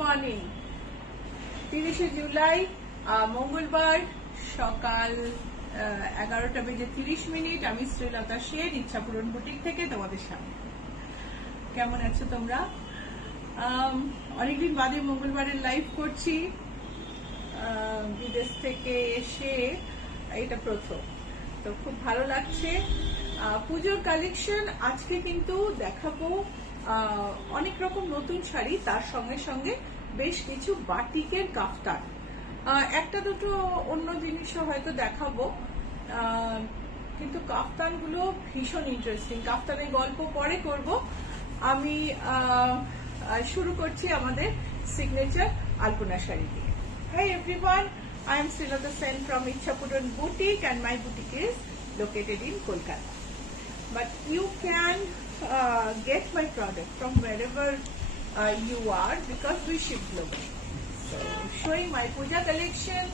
Morning. 30শে July মঙ্গলবার সকাল 11:30। আমি শ্রীলতা শের, ইচ্ছাপূরণ বুটিক থেকে তোমাদের সামনে। কেমন আছো তোমরা? অনেকদিন বাদে মঙ্গলবারের লাইভ করছি, বিদেশ থেকে এসে এটা প্রথম, তো খুব ভালো লাগছে। পুজোর কালেকশন আজকে কিন্তু দেখাবো, অনেক রকম নতুন শাড়ি, তার সঙ্গে সঙ্গে বেশ কিছু বাটিকের কাফতান, একটা দুটো অন্য জিনিসও হয়তো দেখাবো, কিন্তু কাফতানগুলো ভীষণ ইন্টারেস্টিং। কাফতানের গল্প পরে করব। আমি শুরু করছি আমাদের সিগনেচার আলপনা শাড়ি দিয়ে। Hey everyone, I am Srilata Sen from Ichhapuran Boutique and my boutique is located in Kolkata. But you can get my product from wherever you are because we ship globally. So showing my puja collection,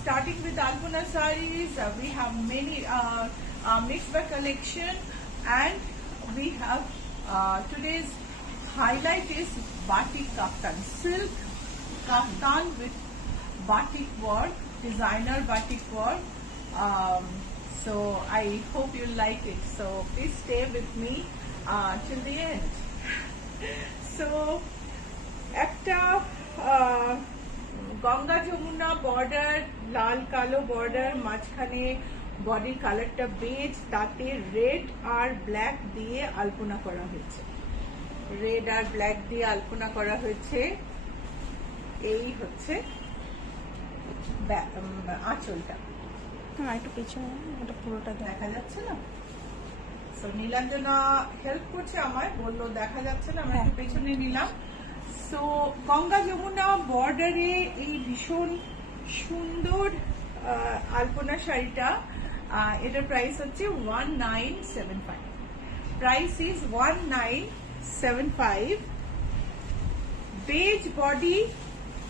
starting with Alpana sarees, we have many mixed bag collection, and we have today's highlight is batik kaftan, silk kaftan with batik work, designer batik work. So I hope you like it. So please stay with me till the end. So একটা Ganga Jamuna border, লাল কালো border, মাঝখানে বডির কালারটা base, তাতে red আর black দিয়ে আলপনা করা হয়েছে। Red আর black দিয়ে আলপনা করা হয়েছে। এই হচ্ছে আঁচলটা। একটু পেছনে, এটা পুরোটা দেখা যাচ্ছে না? সো নীলাঞ্জনা হেল্প করছে আমায়, বললো দেখা যাচ্ছে না, আমি একটু পেছনে নিলাম। সো গঙ্গা যমুনা বর্ডারে এই ভীষণ সুন্দর আলপনা শাড়িটা, এটার প্রাইস হচ্ছে 1975। Price is 1975। Beige body,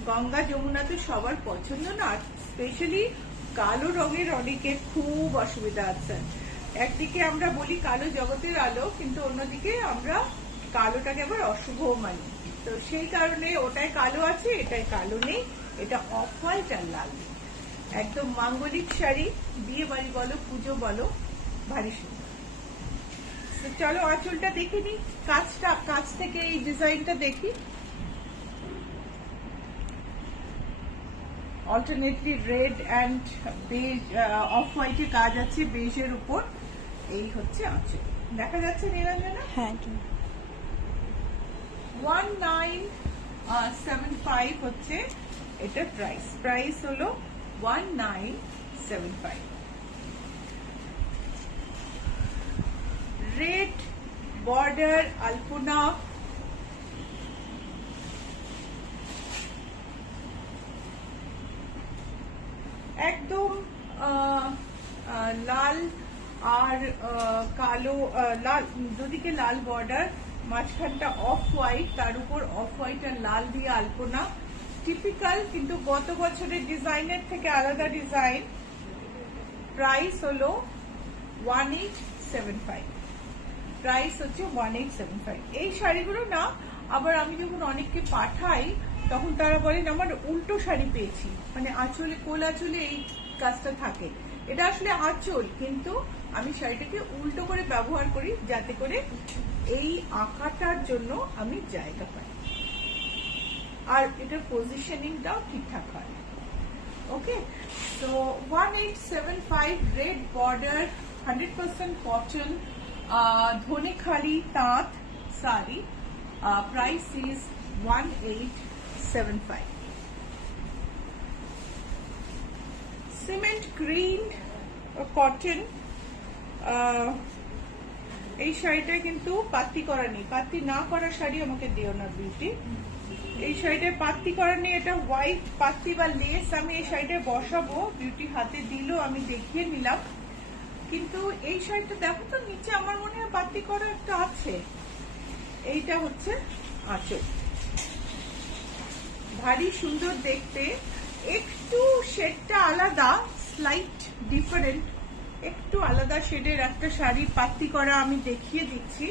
Ganga Jamuna তো সবার পছন্দ না, স্পেশালি কালো রঙের অনেকের খুব অসুবিধা আছে। একদিকে আমরা বলি কালো জগতের আলো, কিন্তু অন্যদিকে আমরা কালোটাকে আবার অশুভ মানি। তো সেই কারণে ওটাই কালো আছে, এটাই কালো নেই, এটা অফ হোয়াইট আর লাল। একদম মাঙ্গলিক শাড়ি, বিয়ে বাড়ি বলো, পুজো বলো, ভারী সুন্দর। চলো আঁচলটা দেখে নি, কাছ থেকে এই ডিজাইনটা দেখি। Alternately red and beige, off হোয়াইটে কাজ আছে বেজের উপর। এই হচ্ছে আঁচল, দেখা যাচ্ছে নীলাঞ্জনা? হ্যাঁ। 1975 হচ্ছে এটার প্রাইস। প্রাইস হলো 1975। রেড বর্ডার আলপনা, একদম লাল আর কালো, লাল দুদিকে লাল বর্ডার, মাঝখানটা অফ হোয়াইট, তার উপর অফ হোয়াইট আর লাল দিয়ে আলপনা। টিপিক্যাল, কিন্তু গত বছরের ডিজাইনের থেকে আলাদা ডিজাইন। প্রাইস হলো 1875। প্রাইস হচ্ছে 1875। এই শাড়িগুলো না, আবার আমি যখন অনেককে পাঠাই তখন তারা বলেন আমার উল্টো শাড়ি পেয়েছি, মানে আঁচলে, কোল আঁচলে এই কাজটা থাকে। এটা আসলে আঁচল, কিন্তু আমি শাড়িটাকে উল্টো করে ব্যবহার করি যাতে করে এই আঁকাটার জন্য আমি জায়গা পাই, আর এটার পজিশনিংটাও ঠিকঠাক হয়। ওকে, তো 1875 রেড বর্ডার, 100% কটন, ধনেখালি তাঁত sari. Price is 1875। Cement green cotton, এই শাড়িটা কিন্তু পাত্তি করা নেই। পাত্তি না করা শাড়ি আমাকে দিও না বিউটি। এই শাড়িটা পাত্তি করা নেই, এটা হোয়াইট পাত্তি বা লেস। আমি এই শাড়িটা বসাবো, বিউটি হাতে দিল, আমি দেখিয়ে নিলাম। কিন্তু এই শাড়িটা দেখো তো, নিচে আমার মনে হয় পাত্তি করা একটা আছে। এইটা হচ্ছে আঁচল, ভারী সুন্দর দেখতে। একটু শেডটা আলাদা, স্লাইট ডিফারেন্ট, একটু আলাদা শেডের একটা শাড়ি পাত্তি করা, আমি দেখিয়ে দিচ্ছি।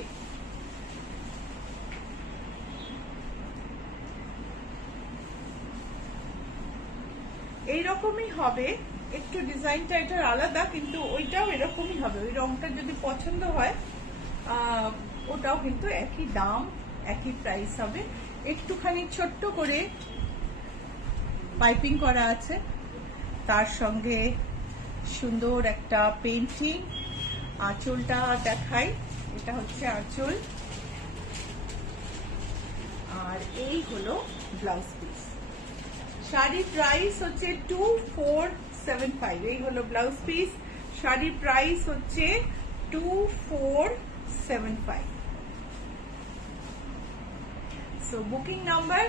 এইরকমই হবে, একটু ডিজাইনটা এটার আলাদা, কিন্তু ওইটাও এরকমই হবে। ওই রংটা যদি পছন্দ হয় ওটাও কিন্তু একই দাম, একই প্রাইস হবে। একটুখানি ছোট্ট করে পাইপিং করা আছে, তার সঙ্গে সুন্দর একটা পেইন্টিং। আঁচলটা দেখাই, এটা হচ্ছে আঁচল, আর এই হলো ব্লাউজ পিস। শাড়ির প্রাইস হচ্ছে 2475। এই হলো ব্লাউজ পিস, শাড়ির প্রাইস হচ্ছে 2475। So booking number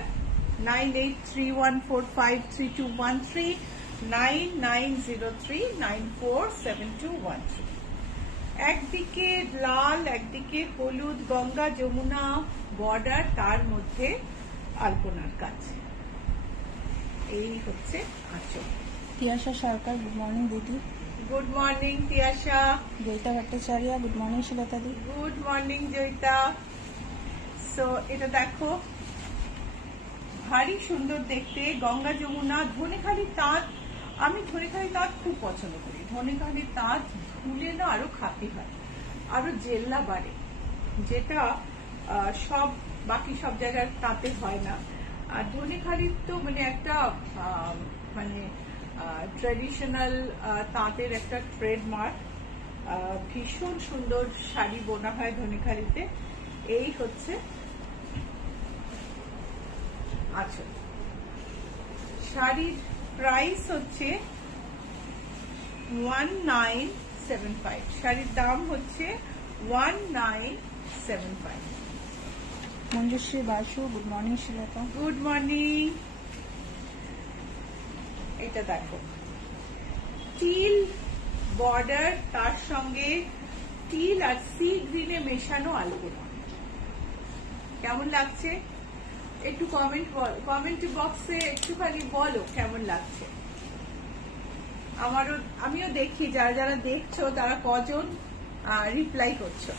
9831453213, 9903947213। একদিকে লাল, একদিকে হলুদ, গঙ্গা যমুনা বর্ডার, তার মধ্যে আলপনার কাজ। এই হচ্ছে আঁচল। তিয়াশা সরকার, গুড মর্নিং দিদি। Good morning Tiyasha. Joyita Bhattacharya, good morning Sulata দি। Good morning Joyita. সো এটা দেখো, ভারী সুন্দর দেখতে, গঙ্গা যমুনা, ধনেখালি তাঁত। আমি ধনেখালি তাঁত খুব পছন্দ করি। ধনেখালি তাঁত ধুলে না আরো খাঁটি হয়, আরো জেল্লা বাড়ে, যেটা সব বাকি সব জায়গার তাঁতে হয় না। আর ধনেখালির তো মানে একটা মানে ট্র্যাডিশনাল তাঁতের একটা ট্রেডমার্ক। ভীষণ সুন্দর শাড়ি বোনা হয় ধনেখালিতে। এই হচ্ছে আঁচল। শাড়ির প্রাইস হচ্ছে 1975। শাড়ির দাম হচ্ছে 1975। Manjushree Basu, good morning Sulata. Good morning. এটা দেখো, টিল বর্ডার, তার সঙ্গে টিল আর সি গ্রিনে মেশানো আলপনা। কেমন লাগছে? একটু কমেন্ট বক্সে একটুখানি বলো কেমন লাগছে। আমিও দেখি যারা যারা দেখছো তারা কজন রিপ্লাই করছো।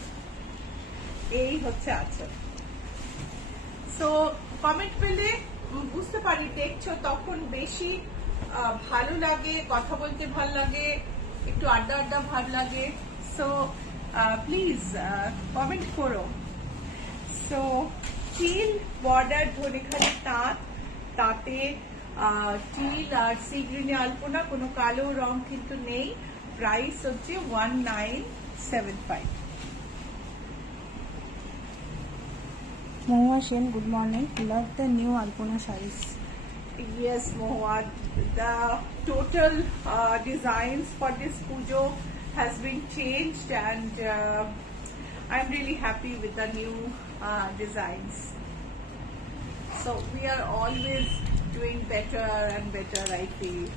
এই হচ্ছে আঁচল। সো কমেন্ট পেলে বুঝতে পারি দেখছো, তখন বেশি ভালো লাগে, কথা বলতে ভালো লাগে, একটু আড্ডা আড্ডা ভালো লাগে। সো প্লিজ কমেন্ট করো। সো টিল বর্ডার ধনেখালি তাঁত, তাতে টিল আর সি গ্রিনে আলপনা, কোনো কালো রং কিন্তু নেই। প্রাইস হচ্ছে 1975। Mohua Sen, good morning. Love the new Alpana saris. Yes, Mohad, the total designs for this pujo has been changed, and I'm really happy with the new designs. So we are always doing better and better, I feel.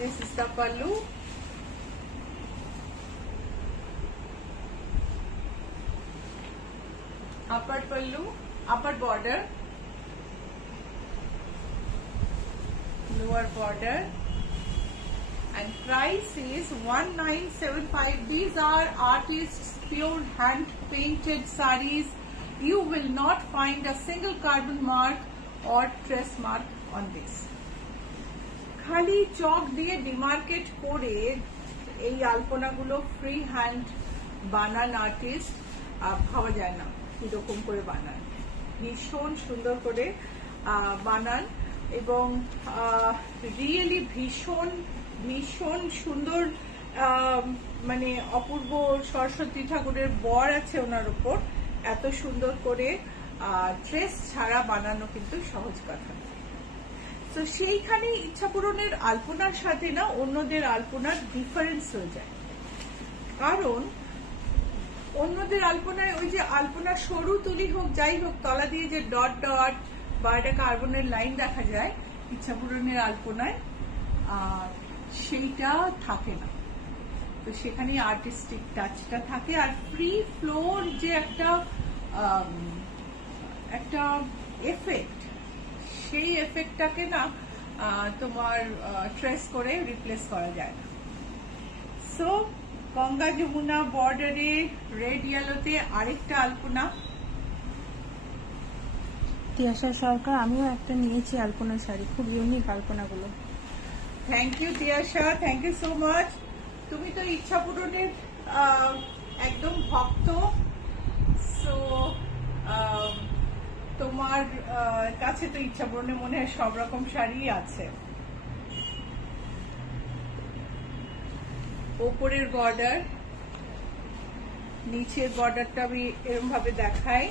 This is the pallu. Upper pallu, upper border, lower border, and price is 1975. These are artists' pure hand painted sarees. You will not find a single carbon mark or trace mark on this. খালি চক দিয়ে demarcate করে এই আলপনাগুলো free hand বানান artist, ভাবা যায় না কিরকম করে বানান। ভীষণ সুন্দর করে বানান, এবং রিয়েলি ভীষণ ভীষণ সুন্দর। মানে অপূর্ব সরস্বতী ঠাকুরের বর আছে ওনার উপর, এত সুন্দর করে ট্রেস ছাড়া বানানো কিন্তু সহজ কথা। তো সেইখানে ইচ্ছা পূরণের আলপনার সাথে না অন্যদের আলপনার ডিফারেন্স হয়ে যায়। কারণ অন্যদের আলপনায় ওই যে আলপনা সরু তুলি হোক যাই হোক, তলা দিয়ে যে ডট ডট বা একটা কার্বনের লাইন দেখা যায়, ইচ্ছা পূরণের আলপনায় সেইটা থাকে না। তো সেখানে আর্টিস্টিক টাচটা থাকে, আর ফ্রি ফ্লোর যে একটা এফেক্ট, সেই এফেক্টটাকে না তোমার ট্রেস করে রিপ্লেস করা যায় না। সো গঙ্গা যমুনা বর্ডারে রেড ইয়েলোতে আরেকটা আলপনা। তিয়াশা সরকার, আমিও একটা নিয়েছি আলপনা শাড়ি, খুব ইউনিক আলপনাগুলো। Thank you Tiyasha, thank you so much. তুমি তো ইচ্ছা পূরণের একদম ভক্ত, সো তোমার কাছে তো ইচ্ছা পূরণের মনে হয় সব রকম শাড়ি আছে। ওপরের বর্ডার, নিচের বর্ডারটা আমি এরকম ভাবে দেখাই।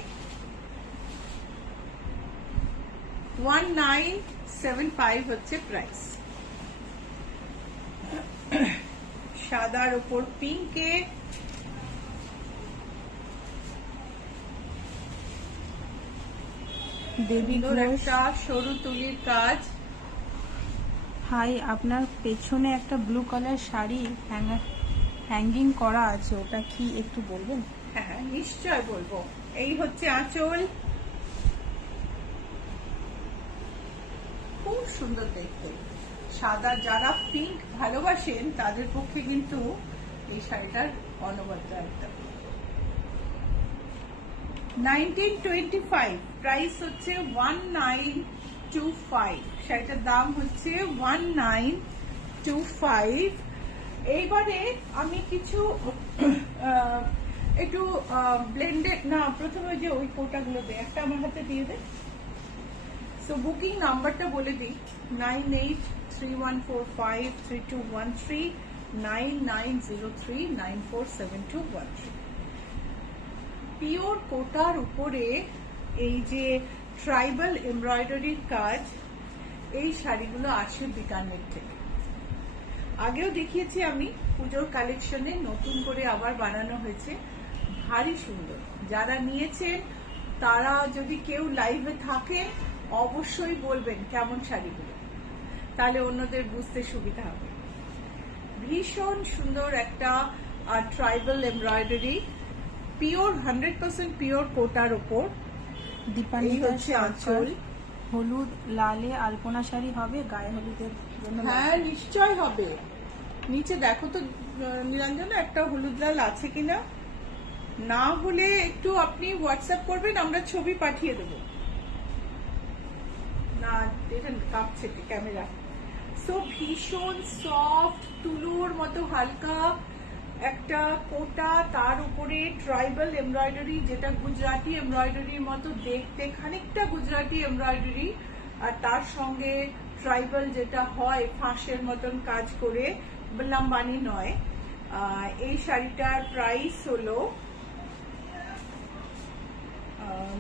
1975 হচ্ছে প্রাইস। সাদার উপর পিঙ্কে, দেবী সুন্দর ঘোষ, একটা সরু তুলির কাজ। হাই, আপনার পেছনে একটা ব্লু কালার শাড়ি হ্যাঙ্গিং করা আছে, ওটা কি একটু বলবেন? হ্যাঁ নিশ্চয় বলবো। এই হচ্ছে আঁচল, খুব সুন্দর দেখতে। সাদা যারা পিঙ্ক ভালোবাসেন তাদের পক্ষে কিন্তু এই শাড়িটার অনবদ্য একদম। 1925, প্রাইস হচ্ছে 1925। শাড়িটার দাম হচ্ছে 1925। এইবারে আমি কিছু একটু ব্লেন্ডেড না, প্রথমে যে ওই কোটাগুলো দেয় একটা আমার হাতে দিয়ে দে। সো বুকিং নাম্বারটা বলে দিই, 9831453213, 9903947213। পিওর কোটার উপরে এই যে ট্রাইবাল এমব্রয়ডারির কাজ, এই শাড়িগুলো আসে বিকানের থেকে। আগেও দেখিয়েছি আমি, পুজোর কালেকশনে নতুন করে আবার বানানো হয়েছে, ভারী সুন্দর। যারা নিয়েছেন তারা যদি কেউ লাইভে থাকে অবশ্যই বলবেন কেমন শাড়িগুলো, তাহলে অন্যদের বুঝতে সুবিধা হবে। ভীষণ সুন্দর একটা ট্রাইবাল এমব্রয়ডারি, পিওর 100% পিওর কোটার উপর। এই হচ্ছে আঁচল। হলুদ লালে আলপনা শাড়ি হবে গায়ে হলুদের জন্য? হ্যাঁ নিশ্চয় হবে। নিচে দেখো তো নীলাঞ্জনা, একটা হলুদ লাল আছে কিনা, না হলে একটু আপনি হোয়াটসঅ্যাপ করবেন, আমরা ছবি পাঠিয়ে দেব। না এটা কাঁপছে ক্যামেরা। সো ভীষণ সফট তুলোর মতো হালকা একটা কোটা, তার উপরে ট্রাইবাল এমব্রয়ডারি, যেটা গুজরাটি এমব্রয়ডারির মতো দেখতে, খানিকটা গুজরাটি এমব্রয়ডারি, আর তার সঙ্গে ট্রাইবাল যেটা হয় ফাঁসের মতন কাজ করে, লাম্বানি নয়। এই শাড়িটার প্রাইস হলো,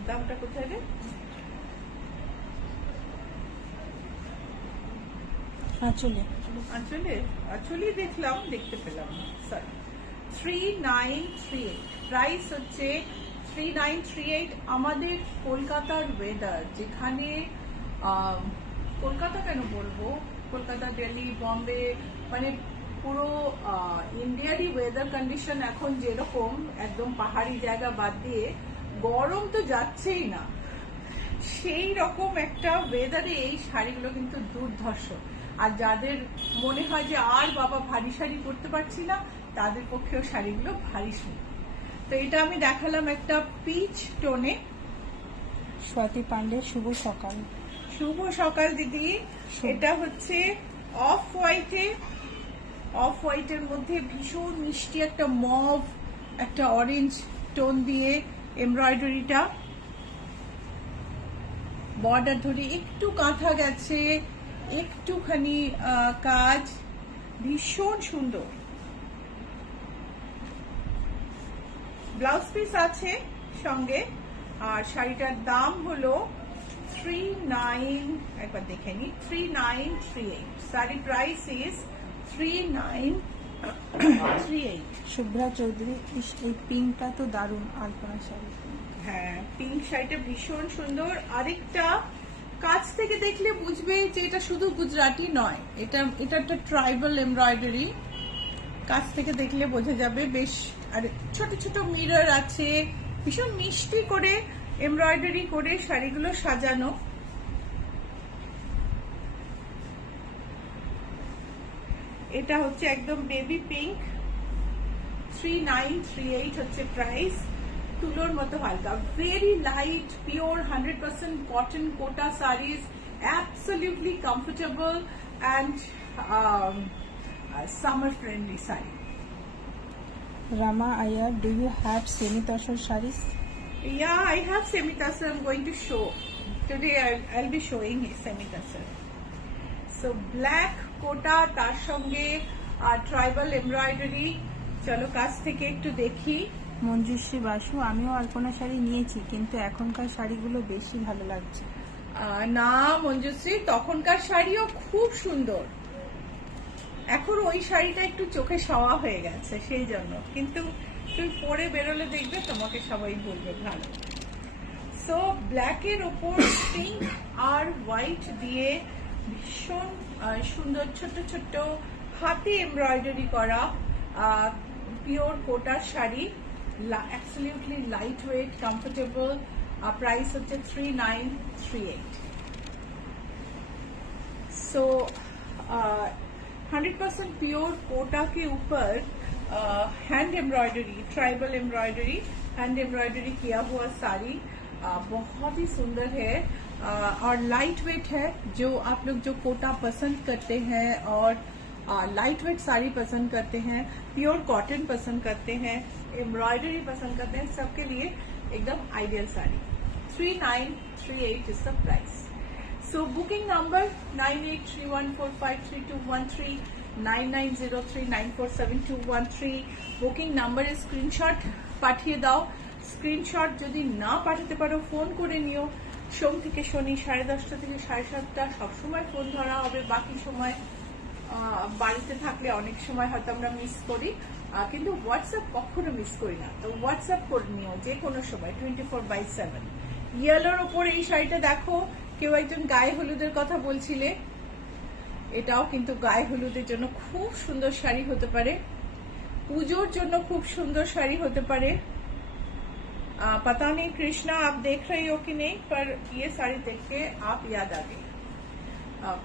দামটা কোথায় রে, আঁচলে আঁচলে দেখলাম, দেখতে পেলাম না, সরি। 3938, প্রাইস হচ্ছে 3938। আমাদের কলকাতার ওয়েদার, যেখানে কলকাতা কেন বলবো, কলকাতা, দিল্লি, বম্বে, মানে পুরো ইন্ডিয়ারই ওয়েদার কন্ডিশন এখন যেরকম, একদম পাহাড়ি জায়গা বাদ দিয়ে গরম তো যাচ্ছেই না, সেই রকম একটা ওয়েদারে এই শাড়িগুলো কিন্তু দুর্ধর্ষ। আর যাদের মনে হয় যে আর বাবা ভারী শাড়ি পরতে পারছি না, তাদের পক্ষেও শাড়িগুলো ভারী সুন্দর। তো এটা আমি দেখালাম একটা পিচ টোনে। স্বাতি পান্ডে, শুভ সকাল। শুভ সকাল দিদি। এটা হচ্ছে অফ হোয়াইটের মধ্যে ভীষণ মিষ্টি একটা মভ, একটা অরেঞ্জ টোন দিয়ে এমব্রয়ডারিটা, বর্ডার ধরে একটু কাঁথা গেছে, একটুখানি কাজ, ভীষণ সুন্দর। ব্লাউজ পিস আছে সঙ্গে, আর শাড়িটার দাম হলো 39, একবার দেখে নি, 3938। Sari price is 3938। শুভ্রা চৌধুরী, এই পিঙ্কটা তো দারুণ আলপনা শাড়ি। হ্যাঁ পিঙ্ক শাড়িটা ভীষণ সুন্দর। আরেকটা কাছ থেকে দেখলে বুঝবে যে এটা শুধু গুজরাটি নয়, এটা একটা ট্রাইবাল এমব্রয়ডারি, কাছ থেকে দেখলে বোঝা যাবে। বেশ, আর ছোট ছোট মিরর আছে, ভীষণ মিষ্টি করে এমব্রয়ডারি করে শাড়িগুলো সাজানো। এটা হচ্ছে একদম বেবি পিঙ্ক, 3938 হচ্ছে প্রাইস। তুলোর মতো হালকা, very light, pure 100% cotton quota sarees, absolutely comfortable and summer friendly saree. Rama Iyer, do you have semi-tashor sarees? Yeah, I have semi-tassel. I'm going to show. Today I'll be showing semi-tassel. So black কোটা, তার সঙ্গে tribal embroidery. চলো কাছ থেকে একটু দেখি। মঞ্জুশ্রী বাসু, আমিও আলপনা শাড়ি নিয়েছি, কিন্তু এখনকার শাড়িগুলো বেশি ভালো লাগছে। না মঞ্জুশ্রী, তখনকার শাড়িও খুব সুন্দর, এখন ওই শাড়িটা একটু চোখে সওয়া হয়ে গেছে সেই জন্য, কিন্তু তুমি পরে বেরোলে দেখবে তোমাকে সবাই বলবে ভালো। সো ব্ল্যাকের ওপর পিঙ্ক আর হোয়াইট দিয়ে ভীষণ সুন্দর ছোট ছোট হাতে এমব্রয়ডারি করা পিওর কোটার sari, absolutely light weight, comfortable. Price হচ্ছে 3938। सो 100% प्योर कोटा के ऊपर hand embroidery, tribal embroidery, hand embroidery किया हुआ साड़ी बहुत ही सुंदर है और लाइट वेट है। जो आप लोग जो कोटा पसंद करते हैं और लाइट वेट साड़ी पसंद करते हैं, प्योर कॉटन पसंद करते हैं, एम्ब्रॉयडरी पसंद करते हैं, सबके लिए एकदम ideal sari. 3938 is the price. So booking number 9831453213, 9903947213। Booking নাম্বারে স্ক্রিনশট পাঠিয়ে দাও। স্ক্রিনশট যদি না পাঠাতে পারো ফোন করে নিও। সোম থেকে শনি 10:30 থেকে 7:30 সবসময় ফোন ধরা হবে, বাকি সময় বাড়িতে থাকলে অনেক সময় হয়তো আমরা মিস করি, কিন্তু হোয়াটসঅ্যাপ কখনো মিস করি না। তো হোয়াটসঅ্যাপ করে নিও যে কোনো সময় 24/7। ইয়েলোর ওপর এই শাড়িটা দেখো, কেউ একজন গায়ে হলুদের কথা বলছিলে, এটাও কিন্তু গায়ে হলুদের জন্য খুব সুন্দর শাড়ি হতে পারে, পুজোর জন্য খুব সুন্দর শাড়ি হতে পারে। पता नहीं कृष्णा आप देख रही हो कि नहीं, पर ये साड़ी देख के आप याद आ गई।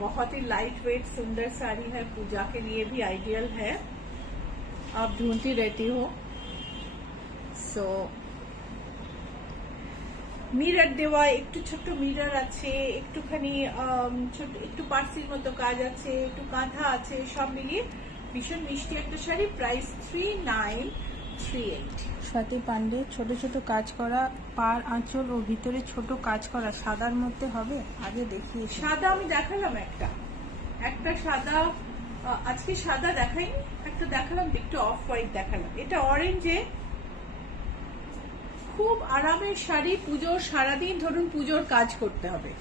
बहुत ही लाइट वेट सुंदर साड़ी है, पूजा के लिए भी आइडियल है, आप ढूंढती रहती हो। सो মিরর দেওয়া, একটু ছোট্ট মিরর আছে, একটুখানি ছোট একটু পার্সির মতো কাজ আছে, একটু কাঁথা আছে, সব মিলিয়ে ভীষণ মিষ্টি একটা শাড়ি। প্রাইস 3938। স্বাতি পান্ডে, ছোট ছোট কাজ করা, পার আঁচল ও ভিতরে ছোট কাজ করা, সাদার মধ্যে হবে? আগে দেখিয়ে সাদা আমি দেখালাম, একটা সাদা, আজকে সাদা দেখাইনি, একটা দেখালাম, একটু অফ হোয়াইট দেখালাম, এটা অরেঞ্জে। খুব আরামের শাড়ি, পুজোর সারাদিন, ধরুন পুজোর কাজ করতে হবে,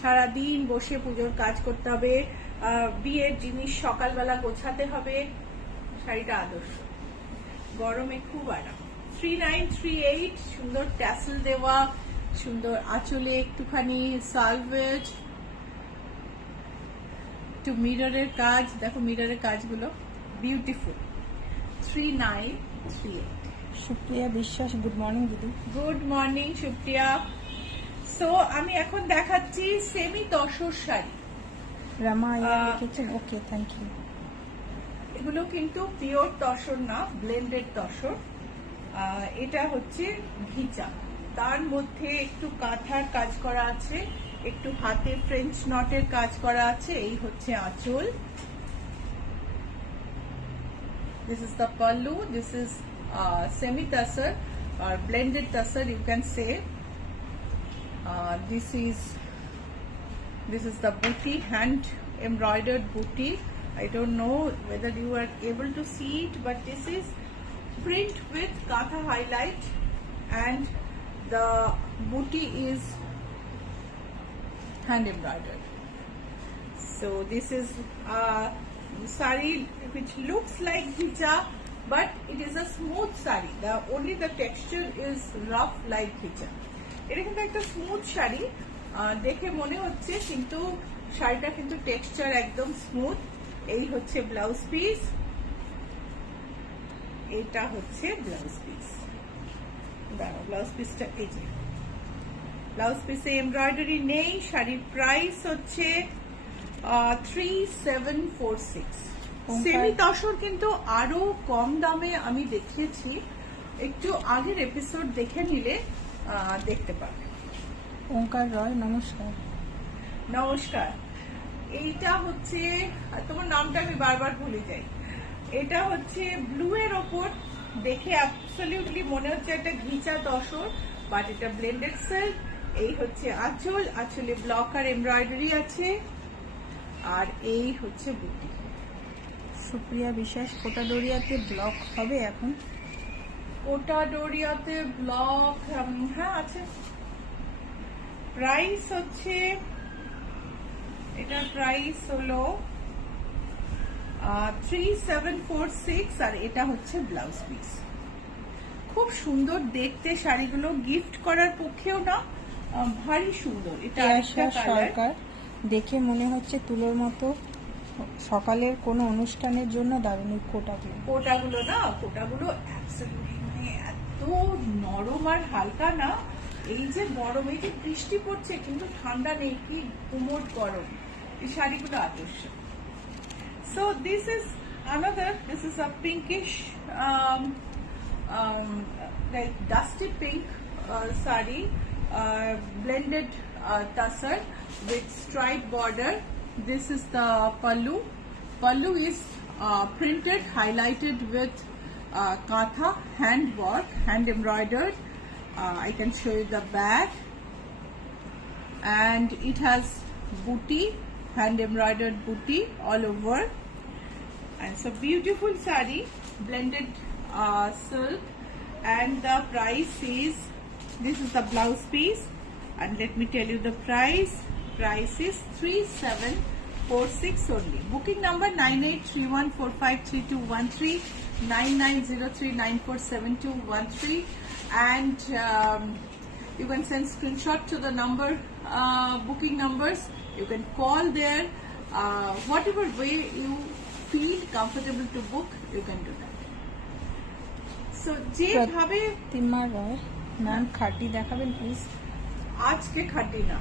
সারাদিন বসে পুজোর কাজ করতে হবে, বিয়ের জিনিস সকালবেলা গোছাতে হবে, শাড়িটা আদর্শ, গরমে খুব আরাম। 3938। সুন্দর ট্যাসেল দেওয়া, সুন্দর আঁচলে একটুখানি সালভেজ, একটু মিররের কাজ, দেখো মিররের কাজগুলো বিউটিফুল। 3938। সুপ্রিয়া বিশ্বাস, গুড মর্নিং দিদি। Good morning Supriya. সো আমি এখন দেখাচ্ছি সেমি তসর শাড়ি। রামা আইয়ার লিখেছেন, ওকে থ্যাংক ইউ। এগুলো কিন্তু পিওর তসর না, ব্লেন্ডেড তসর। এটা হচ্ছে ঘিচা, তার মধ্যে একটু কাঁথার কাজ করা আছে, একটু হাতে ফ্রেঞ্চ নটের কাজ করা আছে। এই হচ্ছে আঁচল, this is the pallu, this is semi tussar or blended tussar you can say. This is the booty, hand embroidered booty. I don't know whether you are able to see it, but this is print with katha highlight and the booty is hand embroidered. So this is a sari which looks like ghicha, but it is a smooth sari. Only the texture is rough like ghicha. এটা কিন্তু একটা smooth sari দেখে মনে হচ্ছে, কিন্তু শাড়িটা কিন্তু texture একদম স্মুথ। এই হচ্ছে ব্লাউজ পিস, এটা হচ্ছে ব্লাউজ পিস। দাঁড়াও, ব্লাউজ পিসটা এই যে, ব্লাউজ পিসে এমব্রয়ডারি নেই। শাড়ির প্রাইস হচ্ছে 3746। সেমি তসর কিন্তু আরো কম দামে আমি দেখিয়েছি, একটু আগের এপিসোড দেখে নিলে দেখতে পাবে। ওঙ্কার রয়, নমস্কার। নমস্কার। এইটা হচ্ছে, তোমার নামটা আমি বারবার ভুলে যাই, এটা হচ্ছে ব্লু এর ওপর, দেখে অ্যাবসলিউটলি মনে হচ্ছে একটা ঘিচা তসর, বাট এটা ব্লেন্ডেড সিল্ক। এই হচ্ছে আঁচল, আঁচলে ব্লকার এমব্রয়ডারি আছে, আর এই হচ্ছে বুটি। সুপ্রিয়া বিশ্বাস, কোটাডোরিয়াতে ব্লক হবে এখন? কোটাডোরিয়াতে ব্লক হ্যাঁ আছে। প্রাইস হচ্ছে, এটার প্রাইস হলো 3746, আর এটা হচ্ছে ব্লাউজ পিস। খুব সুন্দর দেখতে শাড়িগুলো, গিফট করার পক্ষেও না ভারী সুন্দর। এটা আশা সরকার, দেখে মনে হচ্ছে তুলোর মতো, সকালের কোনো অনুষ্ঠানের জন্য দারুণ। কোটাগুলো absolutely, মানে এত নরম আর হালকা না। এই যে গরম, এই যে বৃষ্টি পড়ছে কিন্তু ঠান্ডা নেই, কি গুমোট গরম, এই শাড়িগুলো আদর্শ। So this is a pinkish like dusty pink sari, blended tussar with stripe border. This is the pallu. Pallu is printed, highlighted with katha, hand work, hand embroidered. I can show you the back, and it has booty, hand embroidered booty all over, and it's a beautiful sari, blended silk, and the price is, this is the blouse piece, and let me tell you the price is 3746 only. Booking number 9831453213, 9903947213, and you can send screenshot to the number, booking numbers. You can call there. Whatever way you feel comfortable to book, you can do that. So যেভাবে তিমা রয় ma'am, খাটি দেখাবেন please? আজকে খাটি না,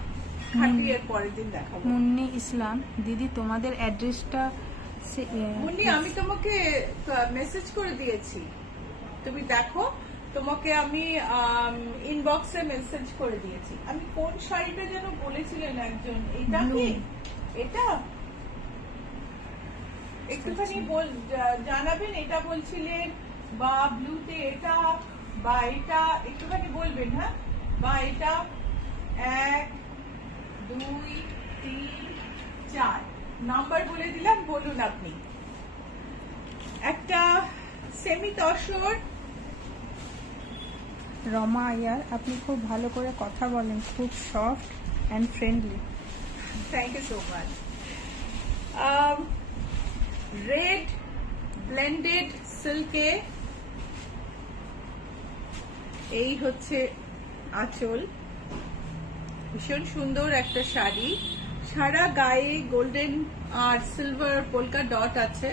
খাটি এর পরের দিন দেখাবো। মুন্নি ইসলাম, দিদি তোমাদের অ্যাড্রেসটা? মুন্নি, আমি তোমাকে মেসেজ করে দিয়েছি, তুমি দেখো। তোমাকে আমি ইনবক্সে মেসেজ করে দিয়েছি। আমি কোন শাড়িটা যেন বলেছিলেন একজন, এটা কি? এটা একটুখানি জানাবেন, এটা বলছিলেন, বা ব্লুতে এটা, বা এটা একটুখানি বলবেন। হ্যাঁ, বা এটা 1 2 3 4 নাম্বার বলে দিলাম, বলুন আপনি। একটা সেমি তসর। রমা আয়ার, আপনি খুব ভালো করে কথা বলেন, খুব soft and friendly. Thank you so much. Red blended সিল্কে, এই হচ্ছে আঁচল, ভীষণ সুন্দর একটা শাড়ি, সারা গায়ে গোল্ডেন আর সিলভার পোলকা ডট আছে।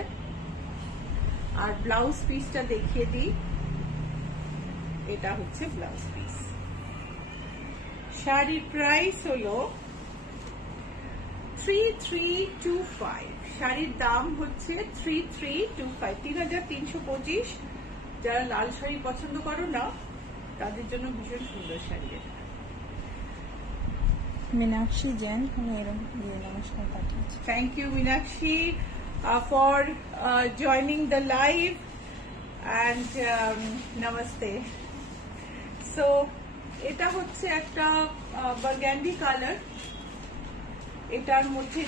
আর ব্লাউজ পিসটা দেখিয়ে দিই, এটা হচ্ছে ব্লাউজ পিস। শাড়ির প্রাইস হলো 3325, শাড়ির দাম হচ্ছে 3325, 3325। যারা লাল শাড়ি পছন্দ করো না, তাদের জন্য ভীষণ সুন্দর শাড়ি এটা। মীনাক্ষী জৈন, নমস্কার পাঠিয়েছি। Thank you Meenakshi for joining the live, and নমস্তে। সো এটা হচ্ছে একটা বার্গান্ডি কালার। এটার মধ্যে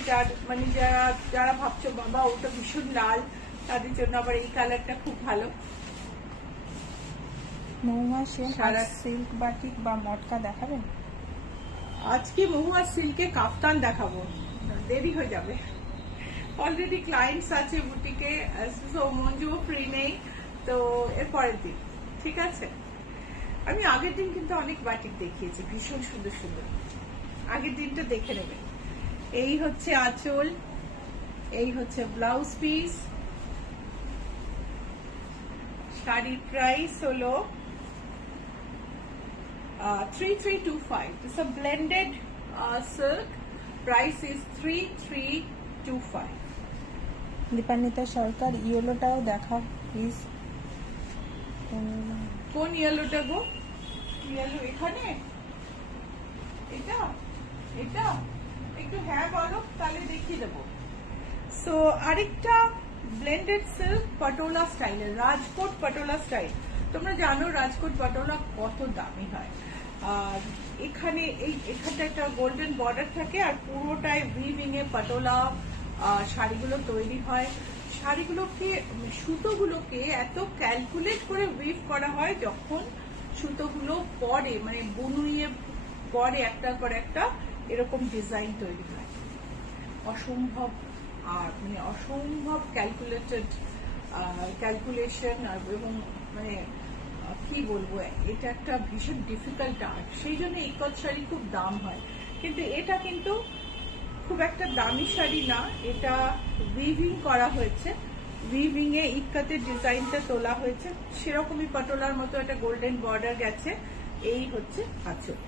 যারা ভাবছো বাবা ওটা ভীষণ লাল, তাদের জন্য আবার এই কালারটা খুব ভালো। মহুয়া সেন, সিল্ক বাটিক বা মটকা দেখাবেন? আজকে মহুয়া সিল্কে কাফতান দেখাবো, দেরি হয়ে যাবে। অলরেডি ক্লায়েন্টস আছে বুটিকে, মঞ্জুও ফ্রি নেই, তো এর পরের দিন। ঠিক আছে, আমি আগের দিন কিন্তু অনেক বাটিক দেখিয়েছি, ভীষণ সুন্দর সুন্দর, আগের দিনটা দেখে নেবেন। এই হচ্ছে আঁচল, এই হচ্ছে ব্লাউজ পিস। শাড়ির প্রাইস হলো 3325. It's a blended silk. Price is 3325. Dipanwita সরকার, ইয়েলোটাও দেখা প্লিজ। কোন ইয়েলোটা গো? ইয়েলো এখানে, এটা এটা একটু হ্যাঁ বলো, তাহলে দেখিয়ে দেবো। সো আরেকটা ব্লেন্ডেড সিল্ক পাটোলা স্টাইলের, রাজকোট পাটোলা স্টাইল। তোমরা জানো রাজকোট পাটোলা কত দামি হয়। আর এখানে এখানটা একটা গোল্ডেন বর্ডার থাকে, আর পুরোটাই উইভিং এ পাটোলা শাড়িগুলো তৈরি হয়। শাড়িগুলোকে, সুতোগুলোকে এত ক্যালকুলেট করে উইভ করা হয়, যখন সুতোগুলো পরে মানে বুনুইয়ে পরে একটার পর একটা এরকম ডিজাইন তৈরি হয়। অসম্ভব, আর মানে অসম্ভব ক্যালকুলেশন এবং মানে কি বলবো, এটা একটা ভীষণ ডিফিকাল্ট আর্ট। সেই জন্য ইকত শাড়ি খুব দাম হয়, কিন্তু এটা কিন্তু খুব একটা দামি শাড়ি না। এটা উইভিং করা হয়েছে, উইভিং এ ইক্কাতের ডিজাইনটা তোলা হয়েছে, সেরকমই পাটোলার মতো একটা গোল্ডেন বর্ডার গেছে। এই হচ্ছে আঁচল।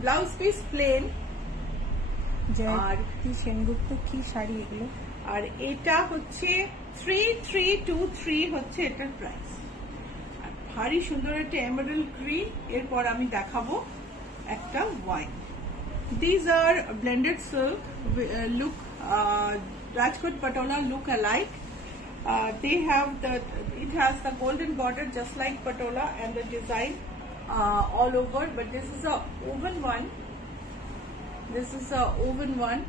Blouse piece plane. আর কি সেনগুপ্ত কি শাড়ি এগুলো? আর এটা হচ্ছে 3323 হচ্ছে এটার প্রাইস। আর ভারী সুন্দর একটা এমারেল্ড গ্রিন। এরপর আমি দেখাবো একটা wine. These are blended silk, look Rajkot Patola look alike. They have it has the golden border just like Patola, and the design all over, but this is a woven one. This is a woven one.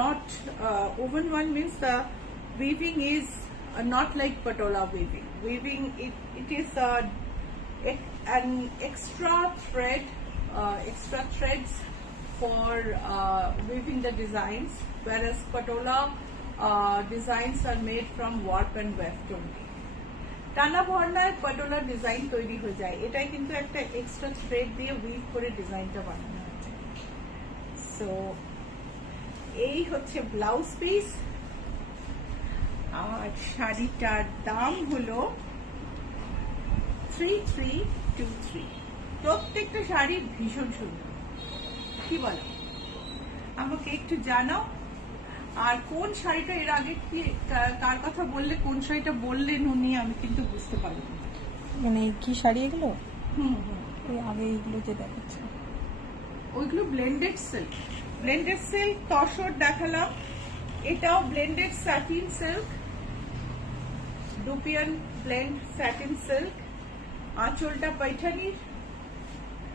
Not woven one means the weaving is not like Patola weaving. Weaving it is an extra thread, extra threads for weaving the designs, whereas Patola designs are made from warp and weft only. টানা ভরনায় পাটোলার design তৈরি হয়ে যায়, এটাই কিন্তু একটা extra thread দিয়ে we've করে ডিজাইনটা বানানো হয়েছে। সো এই হচ্ছে ব্লাউজ পিস। আর শাড়িটার দাম হলো 3323। প্রত্যেকটা শাড়ি ভীষণ সুন্দর, কি বলো আমাকে একটু জানাও। আর কোন শাড়িটা এর আগে কি কার কথা বললে, কোন শাড়িটা বললেন উনি, আমি কিন্তু বুঝতে পারিনি। মানে কি শাড়ি এগুলো? হুম, ওই আগে এগুলো যে দেখাচ্ছে ওইগুলো blended silk. Blended silk tussar দেখালাম, এটাও blended satin silk, dupion blend satin silk. আঁচলটা पैठनीর।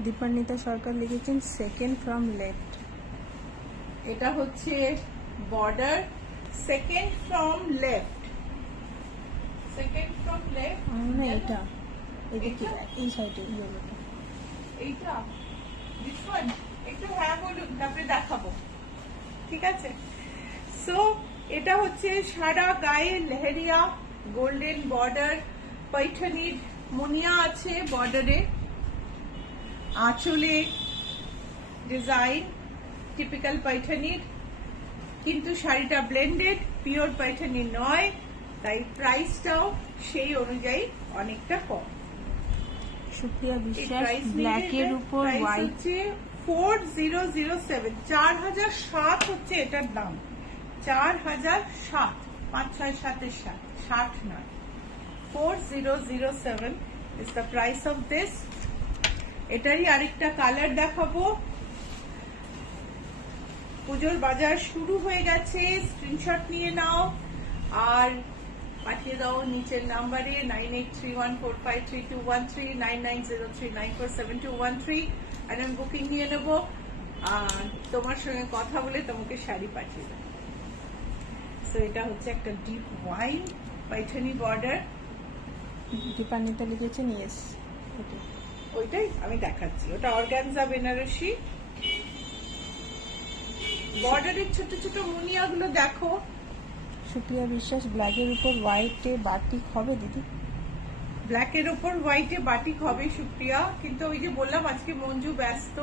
দীপান্বিতা সরকার লিখেছেন সেকেন্ড ফ্রম লেফট। এটা হচ্ছে border, second from left, second from left. না এটা এদিকে এই সাইডে এইটা which one? একটু হ্যাঁ বলুন, তারপরে দেখাবো, ঠিক আছে? সো এটা হচ্ছে সারা গায়ে লেহেরিয়া গোল্ডেন বর্ডার, पैठनीর মুনিয়া আছে বর্ডারে, আঁচলে ডিজাইন টিপিক্যাল पैठनीর, কিন্তু শাড়িটা ব্লেন্ডেড, পিওর पैठनी নয়, তাই প্রাইসটাও সেই অনুযায়ী অনেকটা কম। সুপ্রিয়া বিশ্বাস ব্ল্যাকের উপর হোয়াইট হচ্ছে 4007, 4007 হচ্ছে এটার দাম। 4007, 567 60 নয়, 4007 is the price of this. এটারই আরেকটা কালার দেখাবো। পুজোর বাজার শুরু হয়ে গেছে, স্ক্রিনশট নিয়ে নাও আর পাঠিয়ে দাও নিচের নাম্বারে 9831453213, 9903947213, আর আমি বুকিং নিয়ে নেব। আর তোমার সঙ্গে কথা বলে তোমাকে শাড়ি পাঠিয়ে দেবো। সো এটা হচ্ছে একটা deep wine Paithani border. Dipanwita লিখেছেন ইয়েস, ওইটাই আমি দেখাচ্ছি, ওটা অর্গানজা বেনারসি। বর্ডারের ছোট ছোট মুনিয়াগুলো দেখো। সুপ্রিয়া বিশ্বাস ব্ল্যাকের উপর হোয়াইটে বাটিক হবে দিদি? ব্ল্যাকের উপর হোয়াইটে বাটিক হবে সুপ্রিয়া, কিন্তু ওই যে বললাম আজকে মঞ্জু ব্যস্ত,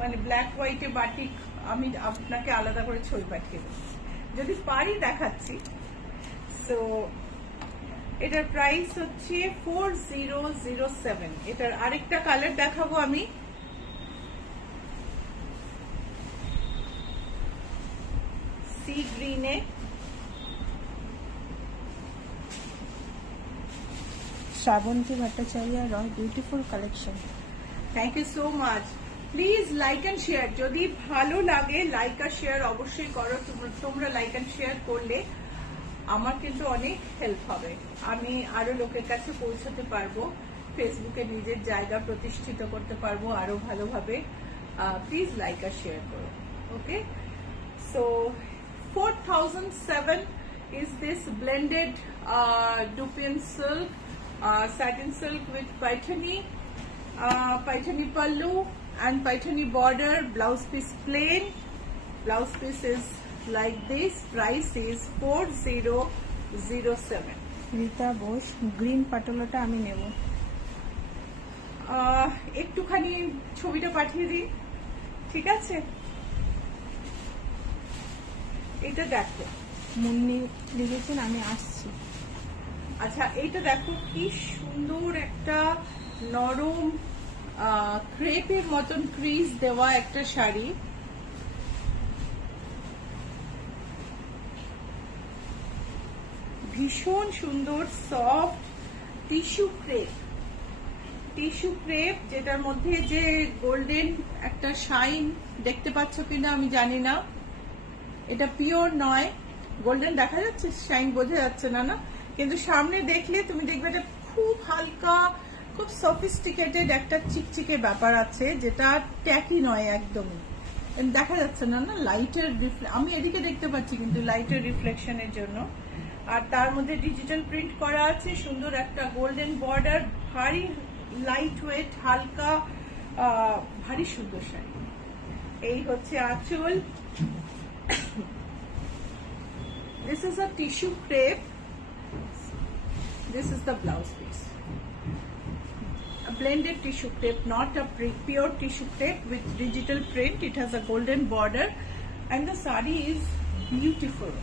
মানে ব্ল্যাক হোয়াইটে বাটিক আমি আপনাকে আলাদা করে ছবি পাঠিয়ে দেবো, যদি পারি দেখাচ্ছি। সো এটার প্রাইস হচ্ছে 4007। এটার আরেকটা কালার দেখাবো আমি, সি গ্রিনে। Srabanti Bhattacharya Roy, beautiful collection. Thank you so much. Please like and share, যদি ভালো লাগে লাইক আর শেয়ার অবশ্যই করো। তোমরা লাইক অ্যান্ড শেয়ার করলে আমার কিন্তু অনেক হেল্প হবে, আমি আরো লোকের কাছে পৌঁছাতে পারবো, ফেসবুকে নিজের জায়গা প্রতিষ্ঠিত করতে পারবো আরো ভালোভাবে। প্লিজ লাইক আর শেয়ার করো। ওকে, so 4007 is this blended Dupian silk, satin silk with Paithani pallu and Paithani border. Blouse piece plain. Blouse piece is like this. Price is 4007. Rita Bose, green পাটোলাটা আমি নেব। একটুখানি ছবিটা পাঠিয়ে দিই, ঠিক আছে? এটা দেখো, মুন্নি লিখেছেন আমি আসছি। আচ্ছা এইটা দেখো কি সুন্দর একটা নরম ক্রেপের মতন ক্রিজ দেওয়া একটা শাড়ি। ভীষণ সুন্দর সফট টিস্যু ক্রেপ, যেটার মধ্যে যে গোল্ডেন একটা শাইন দেখতে পাচ্ছ কিনা আমি জানি না, এটা পিওর নয়। গোল্ডেন দেখা যাচ্ছে, শাইন বোঝা যাচ্ছে না, না কিন্তু সামনে দেখলে তুমি দেখবে এটা খুব হালকা, খুব সফিস্টিকেটেড একটা চিকচিকে ব্যাপার আছে, যেটা ট্যাকি নয় একদমই। দেখা যাচ্ছে না, না লাইটের আমি এদিকে দেখতে পাচ্ছি কিন্তু লাইটের রিফ্লেকশনের জন্য। আর তার মধ্যে ডিজিটাল প্রিন্ট করা আছে, সুন্দর একটা গোল্ডেন বর্ডার, ভারী লাইট ওয়েট, হালকা, ভারী সুন্দর শাড়ি। এই হচ্ছে আঁচল। This is a tissue crepe. This is the blouse piece. A blended tissue crepe, not a pure tissue crepe with digital print. It has a golden border and the sari is beautiful.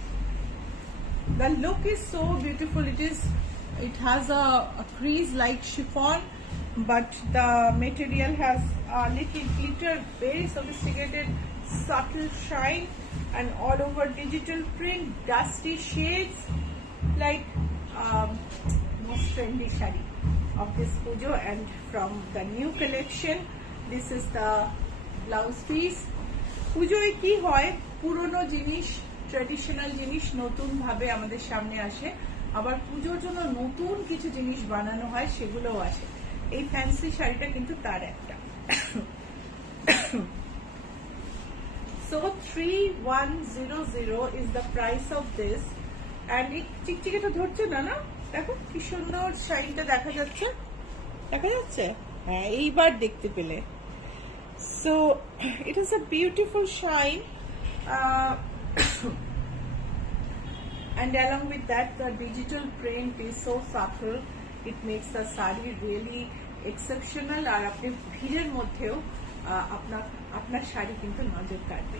The look is so beautiful. It has a crease like chiffon, but the material has a little glitter, very sophisticated, subtle shine, and all over digital print, dusty shades, like most trendy shari of this pujo. And from the new collection, this is the blouse piece. পুজোয় কি হয়, পুরনো জিনিস, traditional জিনিস নতুন ভাবে আমাদের সামনে আসে, আবার পুজোর জন্য নতুন কিছু জিনিস বানানো হয়, সেগুলোও আসে। এই ফ্যান্সি শাড়িটা কিন্তু তার একটা। So 3100 is the price of this, and এই চিকচিকেটা ধরছে না, না দেখো কি সুন্দর শাইনটা দেখা যাচ্ছে, হ্যাঁ এইবার দেখতে পেলে। So it is a beautiful shine, and along with that the digital print is so subtle, it makes the sari really exceptional. আর আপনি ভিড়ের মধ্যেও আপনার শাড়ি কিন্তু নজর কাটবে।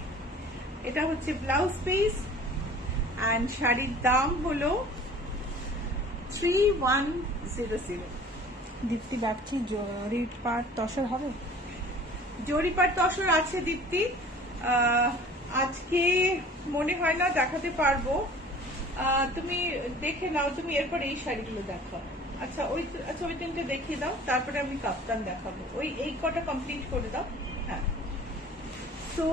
এটা হচ্ছে ব্লাউজ পিস, এন্ড শাড়ির দাম হলো 3100। দীপ্তি ডাকছি, জরিপাট তসর হবে? জরিপাট তসর আছে দীপ্তি, আজকে মনে হয় না দেখাতে পারবো, তুমি দেখে নাও, তুমি এরপর এই শাড়িগুলো দেখো। আচ্ছা ওই তিনটে দেখিয়ে দাও, তারপরে আমি কাপ্তান দেখাবো। এই কটা কমপ্লিট করে দাও। হ্যাঁ, তো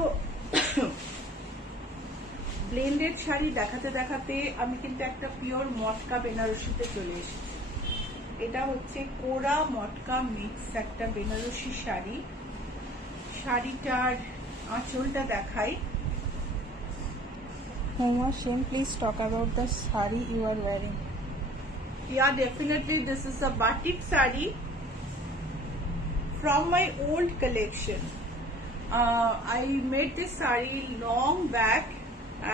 ব্লেন্ডেড শাড়ি দেখাতে দেখাতে আমি কিন্তু একটা পিওর মটকা বেনারসিতে চলে এসেছি। এটা হচ্ছে কোরা মটকা মিক্স একটা বেনারসি শাড়ি। শাড়িটার আঁচলটা দেখাই। Homa Shem, please talk about the sari you are wearing. Yeah, definitely this is a batik sari from my old collection. I made this sari long back,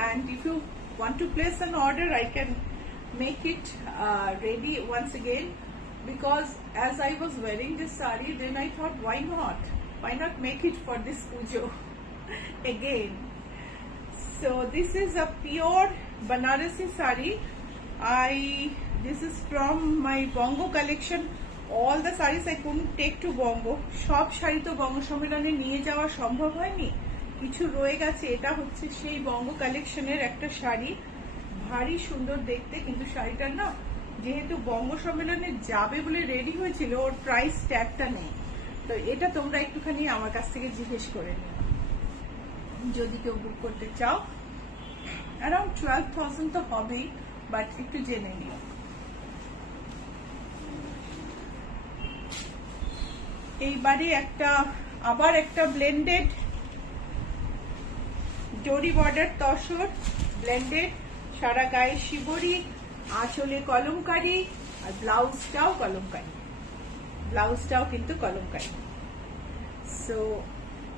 and if you want to place an order, I can make it ready once again, because as I was wearing this sari, then I thought, why not make it for this pujo again. So this is a pure Banarasi sari. This is from my Bongo collection. All the sarees I couldn't take to Bongo. সব শাড়ি তো বঙ্গ সম্মেলনে নিয়ে যাওয়া সম্ভব হয়নি, কিছু রয়ে গেছে। এটা হচ্ছে সেই বঙ্গ কালেকশনের একটা শাড়ি, ভারী সুন্দর দেখতে, কিন্তু শাড়িটার না যেহেতু বঙ্গ সম্মেলনে যাবে বলে রেডি হয়েছিল, ওর প্রাইস ট্যাগটা নেই। তো এটা তোমরা একটুখানি আমার কাছ থেকে জিজ্ঞেস করে নিও যদি কেউ বুক করতে চাও। অ্যারাউন্ড 12,000 তো হবেই, বাট একটু জেনে নিও। এইবারে আবার একটা ব্লেন্ডেড জরি বর্ডার তসর, ব্লেন্ডেড, সারা গায়ে শিবরি, আঁচলে কলমকারি, আর ব্লাউজটাও কলমকারি, ব্লাউজটাও কিন্তু কলমকারি। সো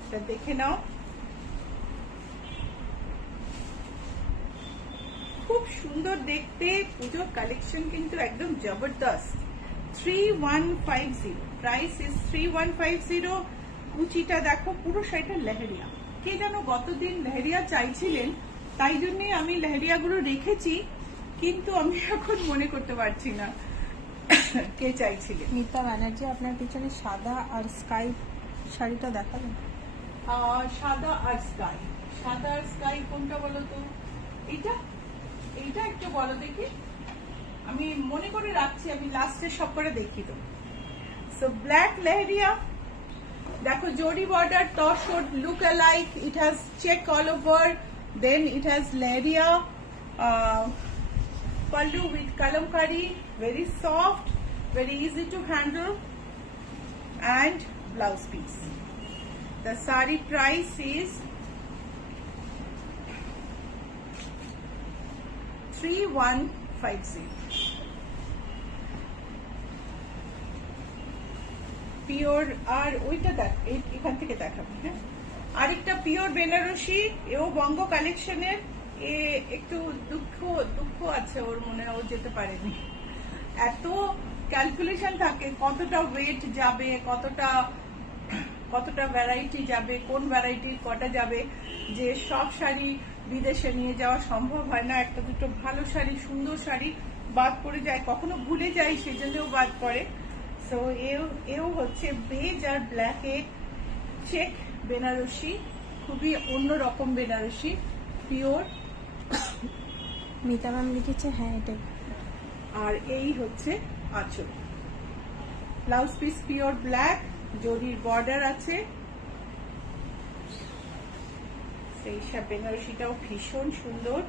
এটা দেখে নাও, খুব সুন্দর দেখতে। পুজোর কালেকশন কিন্তু একদম জবরদস্ত। 3150, প্রাইস ইজ 3150। কুচিটা দেখো, পুরো শাড়িটা লেহেরিয়া। কে যেন গতদিন লেহেরিয়া চাইছিলেন, তাই জন্যই আমি লেহেরিয়াগুলো রেখেছি, কিন্তু আমি এখন মনে করতে পারছি না কে চাইছিলেন। মিতা ব্যানার্জি, আপনার পিছনে সাদা আর স্কাই শাড়িটা দেখাবেন? সাদা আর স্কাই, সাদা আর স্কাই কোনটা বলো তো? এইটা, এইটা একটু বলো দেখি, আমি মনে করে রাখছি, আমি লাস্টে সব করে দেখি তো। সো ব্ল্যাক লেহেরিয়া, দেখো zari border tussar, look alike, it has check all over, then it has leheriya, pallu with kalamkari, very soft, very easy to handle, and blouse piece. The sari price is 3150. Pure, আর ওইটা দেখ, এখান থেকে দেখাবো। হ্যাঁ, আরেকটা পিওর বেনারসি, এও বঙ্গ কালেকশনের। একটু দুঃখ আছে ওর, মনে ও যেতে পারেনি। এত ক্যালকুলেশন থাকে কতটা ওয়েট যাবে, কতটা ভ্যারাইটি যাবে, কোন ভ্যারাইটি কটা যাবে, যে সব শাড়ি বিদেশে নিয়ে যাওয়া সম্ভব হয় না। একটা দুটো ভালো শাড়ি, সুন্দর শাড়ি বাদ পড়ে যায়, কখনো ভুলে যায়, সেজন্যও বাদ পড়ে। তো এও হচ্ছে বেজ আর ব্ল্যাকে চেক বেনারসি, খুবই অন্যরকম বেনারসি, পিওর। মিতা ম্যাম লিখেছে হ্যাঁ এটাই। আর এই হচ্ছে আঁচল, ব্লাউজ পিস পিওর ব্ল্যাক, জরির বর্ডার আছে। সেই সব বেনারসিটাও ভীষণ সুন্দর।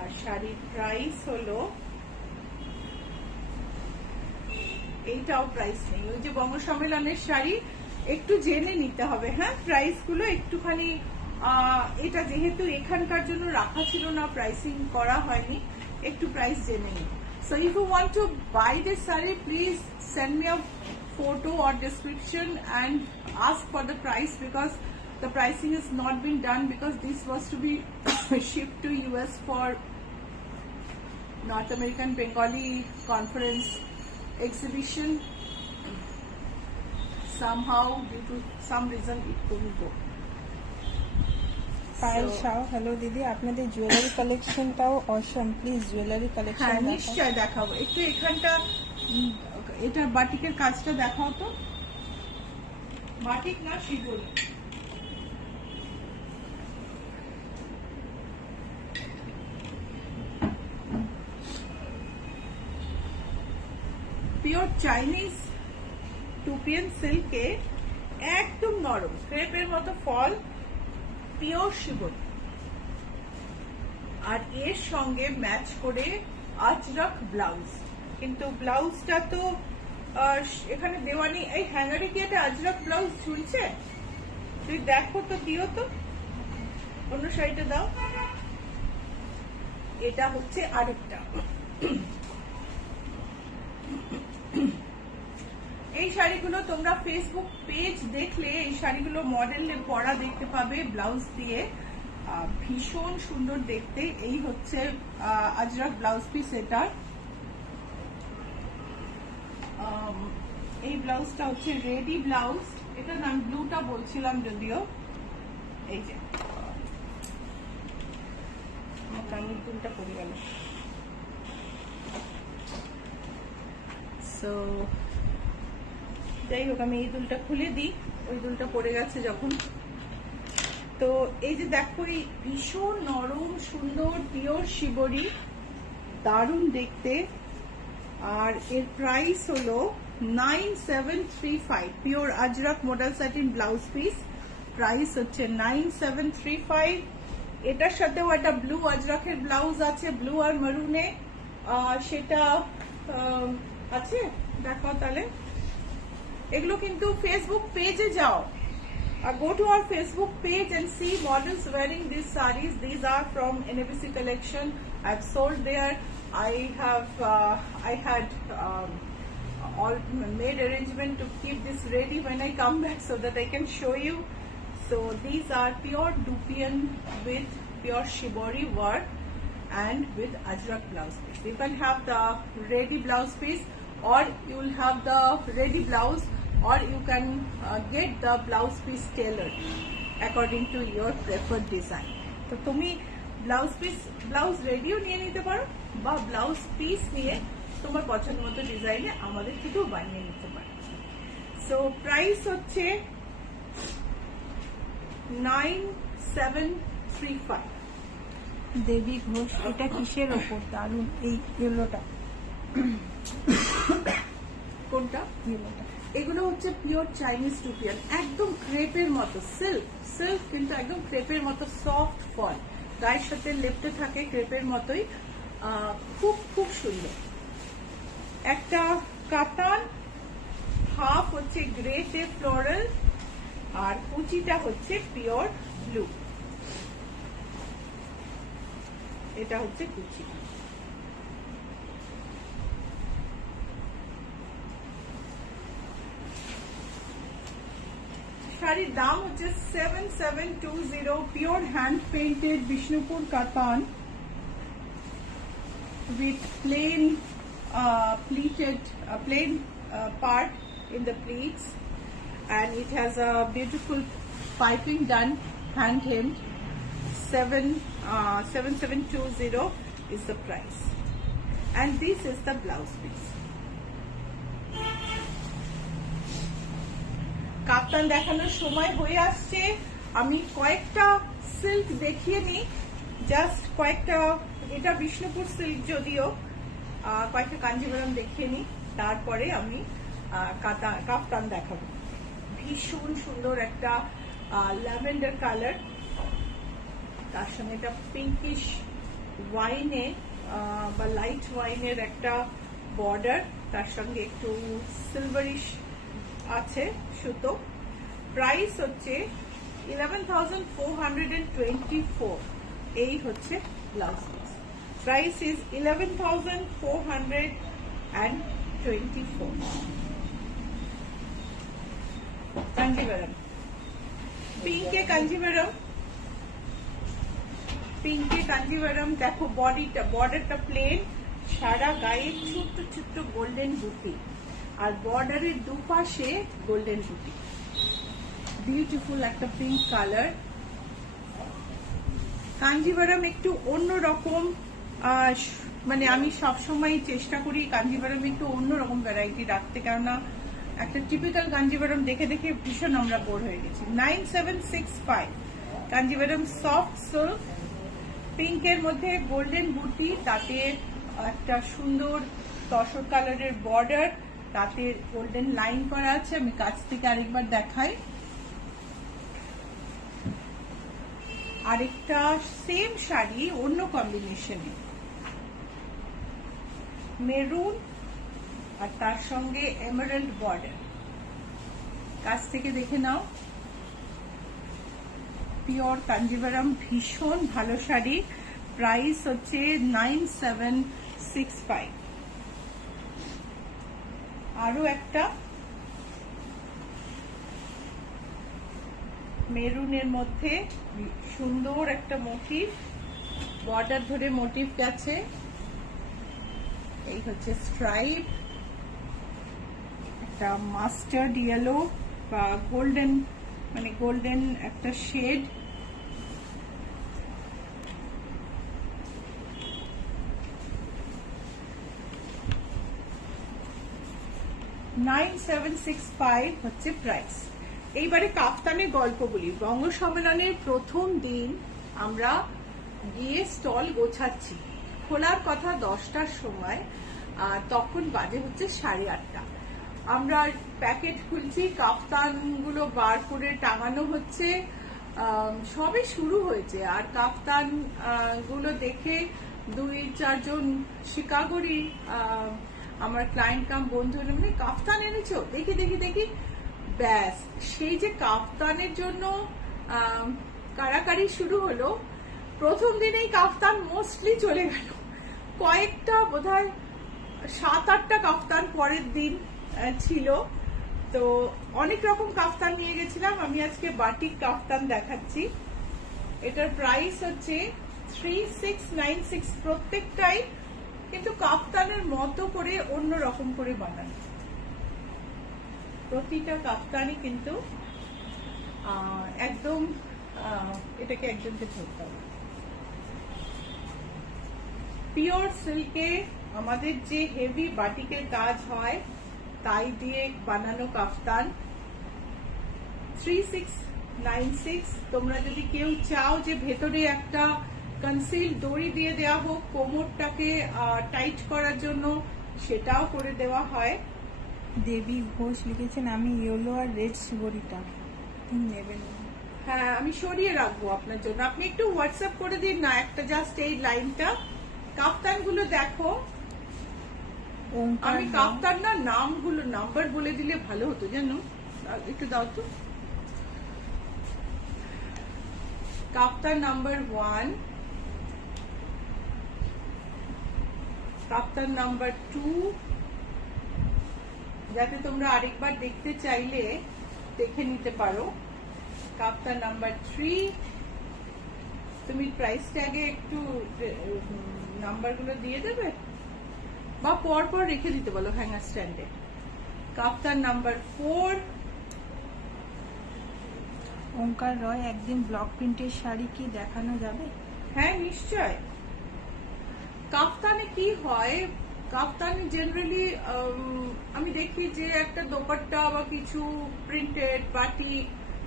আর শাড়ির প্রাইস হলো, এইটাও প্রাইস নেই, ওই যে বঙ্গ সম্মেলনের শাড়ি, একটু জেনে নিতে হবে। হ্যাঁ, প্রাইস গুলো একটুখানি, এটা যেহেতু এখানকার জন্য রাখা ছিল না, প্রাইসিং করা হয়নি, একটু প্রাইস জেনে নিই। So if you want to buy this saree, please send me a photo or description and ask for the price, because the pricing has not been done, because this was to be shipped to US for North American Bengali Conference exhibition. Somehow, due to some reason, it couldn't go. Payel Shah, hello দিদি, আপনাদের jewellery কালেকশনটাও অসম, please jewellery collection. হ্যাঁ, নিশ্চয় দেখাবো। একটু এখানটা, এটার বাটিকের কাজটা দেখাও তো। বাটিক না, শিডুল। পিওর চাইনিজ টুপিয়ান সিল্কে, একদম নরম ক্রেপের মতো ফল, পিওর শিবরি। আর এর সঙ্গে ম্যাচ করে আজরক ব্লাউজ, কিন্তু ব্লাউজটা তো এখানে দেওয়া নেই। এই হ্যাঙ্গারে কি একটা আজরক ব্লাউজ ঝুলছে? তুই দেখো তো, দিও তো, অন্য সাইডে দাও। এটা হচ্ছে আরেকটা। এই শাড়িগুলো তোমরা ফেসবুক পেজ দেখলে এই শাড়িগুলো মডেলে পরা দেখতে পাবে, ব্লাউজ দিয়ে, ভীষণ সুন্দর দেখতে। এই হচ্ছে আজরক ব্লাউজ পিস। এটার এই ব্লাউজটা হচ্ছে রেডি ব্লাউজ, এটা আমি ব্লুটা বলছিলাম যদিও। এই যে কামিজ দুলটা পড়ে গেল। সো যাই হোক, আমি এই দুলটা খুলে দিই, ওই দুলটা পড়ে গেছে যখন। তো এই যে দেখো, এই ভীষণ নরম সুন্দর পিওর শিবরি, দারুণ দেখতে, আর এর প্রাইস হলো 9735, pure Ajrak model satin blouse piece, price হচ্ছে 9735। এটার সাথেও একটা ব্লু আজরাকের ব্লাউজ আছে, ব্লু আর মেরুনে, সেটা আছে, দেখাও তাহলে। এগুলো কিন্তু ফেসবুক পেজে যাও, go to our Facebook page and see models wearing these sarees. These are from NABC collection. I've sold there. I had all made arrangement to keep this ready when I come back so that I can show you. So these are pure Dupion with pure shibori work and with ajrak blouse piece. You can have the ready blouse piece, or you will have the ready blouse, or you can get the blouse piece tailored according to your preferred design. তো তুমি blouse radio নিয়ে নিতে পারো, বা blouse piece নিয়ে তোমার পছন্দ মতো ডিজাইনে আমাদের থেকেও বানিয়ে নিতে পারো। সো প্রাইস হচ্ছে 9735। দেবী ঘোষ, এটা কিসের ওপর? দারুন, এই ইয়েলোটা। কোনটা? ইয়েলোটা। এগুলো হচ্ছে পিওর চাইনিজ টুপিয়ান, একদম ক্রেপের মতো, সিল্ক কিন্তু একদম ক্রেপের মতো সফট ফল, গায়ের সাথে লেপটে থাকে ক্রেপের মতোই, খুব খুব সুন্দর। একটা কাতান, হাফ হচ্ছে গ্রেতে ফ্লোরাল, আর কুচিটা হচ্ছে পিওর ব্লু। এটা হচ্ছে কুচি। শাড়ির দাম হচ্ছে 7720, পিওর হ্যান্ড পেইন্টেড বিষ্ণুপুর কাতান with plain pleated plain part in the pleats, and it has a beautiful piping done hand hemmed. 7720 is the price, and this is the blouse piece. কাপ্তান দেখানোর সময় হয়ে আসছে, আমি কয়েকটা সিল্ক দেখিয়ে নিই, জাস্ট কয়েকটা, এটা বিষ্ণুপুর সিল্ক যদিও, কয়েকটা কাঞ্জিভারাম দেখিয়ে নিই, তারপরে আমি কাপ্তান দেখাবো। ভীষণ সুন্দর একটা ল্যাভেন্ডার কালার, তার সঙ্গে একটা পিঙ্কিশ ওয়াইনে বা লাইট ওয়াইনের একটা বর্ডার, তার সঙ্গে একটু সিলভারিশ আছে সুতো। প্রাইস হচ্ছে 11,424। এই হচ্ছে blouse piece, price is 11,424। Kanjeevaram, পিঙ্কে কাঞ্জিভারাম, পিঙ্কে কাঞ্জিভারাম। দেখো বর্ডারটা প্লেন, সারা গায়ে ছোট্ট ছোট্ট গোল্ডেন বুটি, আর বর্ডারের দুপাশে গোল্ডেন বুটি, বিউটিফুল একটা পিঙ্ক কালার। কাঞ্জিভারাম একটু অন্যরকম, মানে আমি সবসময় চেষ্টা করি কাঞ্জিভারাম একটু অন্যরকম ভ্যারাইটি রাখতে, কেননা একটা টিপিক্যাল কাঞ্জিভারাম দেখে দেখে ভীষণ আমরা বোর হয়ে গেছি। 9765, কাঞ্জিভারাম সফট সিল্ক, পিঙ্কের মধ্যে গোল্ডেন বুটি, তাতে একটা সুন্দর তসর কালারের বর্ডার, তাতে গোল্ডেন লাইন করা আছে। আমি কাছ থেকে আরেকবার দেখাই। আরেকটা সেম শাড়ি অন্য কম্বিনেশনে, মেরুন আর তার সঙ্গে এমারাল্ড বর্ডার, কাছ থেকে দেখে নাও। পিওর কাঞ্জিভারাম, ভীষণ ভালো শাড়ি, প্রাইস হচ্ছে 9765। আরো একটা মেরুনের মধ্যে সুন্দর একটা মোটিভ, বর্ডার ধরে মোটিভ গেছে, এই হচ্ছে স্ট্রাইপ, একটা মাস্টার্ড ইয়েলো বা গোল্ডেন, মানে গোল্ডেন একটা শেড। $9765 হচ্ছে প্রাইস। এইবারে কাপ্তানের গল্প বলি। বঙ্গ সম্মেলনের প্রথম দিন আমরা গিয়ে স্টল গোছাচ্ছি, খোলার কথা 10টার সময়, তখন বাজে হচ্ছে 8:30। আমরা প্যাকেট খুলছি, কাফতান গুলো বার করে টাঙানো হচ্ছে, সবে শুরু হয়েছে। আর কাফতান গুলো দেখে 2-4 জন শিকাগোরই আমার ক্লায়েন্ট কাম বন্ধু মানে কাফতান এনেছো, দেখি দেখি দেখি, ব্যাস সেই যে কাফতানের জন্য কারাকারি শুরু হলো। প্রথম দিনেই কাফতান মোস্টলি চলে গেল, কয়েকটা বোধহয় 7-8টা কাফতান পরের দিন ছিল। তো অনেক রকম কাফতান নিয়ে গেছিলাম। আমি আজকে বাটিক কাফতান দেখাচ্ছি। এটার প্রাইস হচ্ছে 3696, প্রত্যেকটাই কিন্তু কাফতানের মতো করে অন্য রকম করে বানানো। প্রতিটা কাফতানই কিন্তু একদম এটাকে একজনকে ধরতে হবে। পিওর সিল্কে আমাদের যে হেভি বাটিকের কাজ হয় তাই দিয়ে বানানো কাফতান। 3696। তোমরা যদি কেউ চাও যে ভেতরে একটা কনসিল দড়ি দিয়ে দেওয়া হোক কোমরটাকে টাইট করার জন্য, সেটাও করে দেওয়া হয়। দেবী ঘোষ লিখেছেন, আমি ইয়েলো আর রেড শিবরিটা নেবেন। হ্যাঁ, আমি সরিয়ে রাখবো আপনার জন্য। আপনি একটু হোয়াটসঅ্যাপ করে দিন না একটা, জাস্ট এই লাইনটা। কাফতান গুলো দেখো, আমি কাফতান না নামগুলো নাম্বার বলে দিলে ভালো হতো জানো, একটু দাও তো। কাফতান নাম্বার 1, কাফতান নাম্বার 2, যাতে তোমরা আরেকবার দেখতে চাইলে দেখে নিতে পারো। কাফতান নাম্বার 3, তুমি প্রাইস ট্যাগে একটু নাম্বারগুলো দিয়ে দেবে বা পর পর রেখে দিতে বলো হ্যাঙ্গার স্ট্যান্ডে। কাফতান নাম্বার 4। ওঙ্কার রয়, একদিন ব্লক প্রিন্টের শাড়ি কি দেখানো যাবে? হ্যাঁ, নিশ্চয়। কাফতানে কি হয়, কাফতানে জেনারেলি আমি দেখি যে একটা দোপাট্টা বা কিছু প্রিন্টেড বাটিক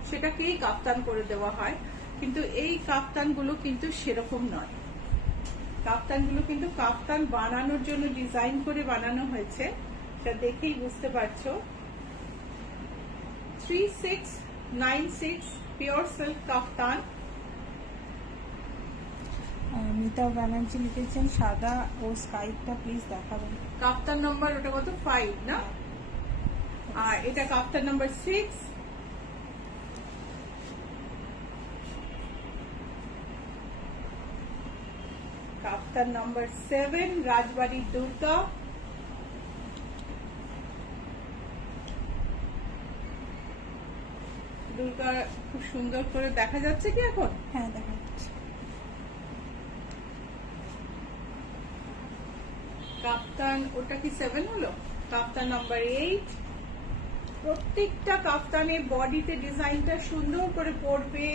সেটাকেই কাফতান করে দেওয়া হয়, কিন্তু এই কাফতানগুলো কিন্তু সেরকম নয়। কাফতানগুলো কিন্তু কাফতান বানানোর জন্য ডিজাইন করে বানানো হয়েছে, সেটা দেখেই বুঝতে পারছো। 3696 পিওর সিল্ক কাফতান। মিতা ব্যানার্জি লিখেছেন, সাদা ও স্কাইটা প্লিজ দেখাবেন। কাফতান নাম্বার ওটা কত 5 না, আর এটা কাফতান নাম্বার 6। কাফতান নাম্বার 7 রাজবাড়ির দুর্গা। দুর্গা খুব সুন্দর করে দেখা যাচ্ছে কি এখন? হ্যাঁ, দেখা যাচ্ছে। কাফতান ওটা কি 7 হলো? কাফতান নাম্বার 8। প্রত্যেকটা কাফতানের বডিতে ডিজাইনটা সুন্দর করে পড়বে,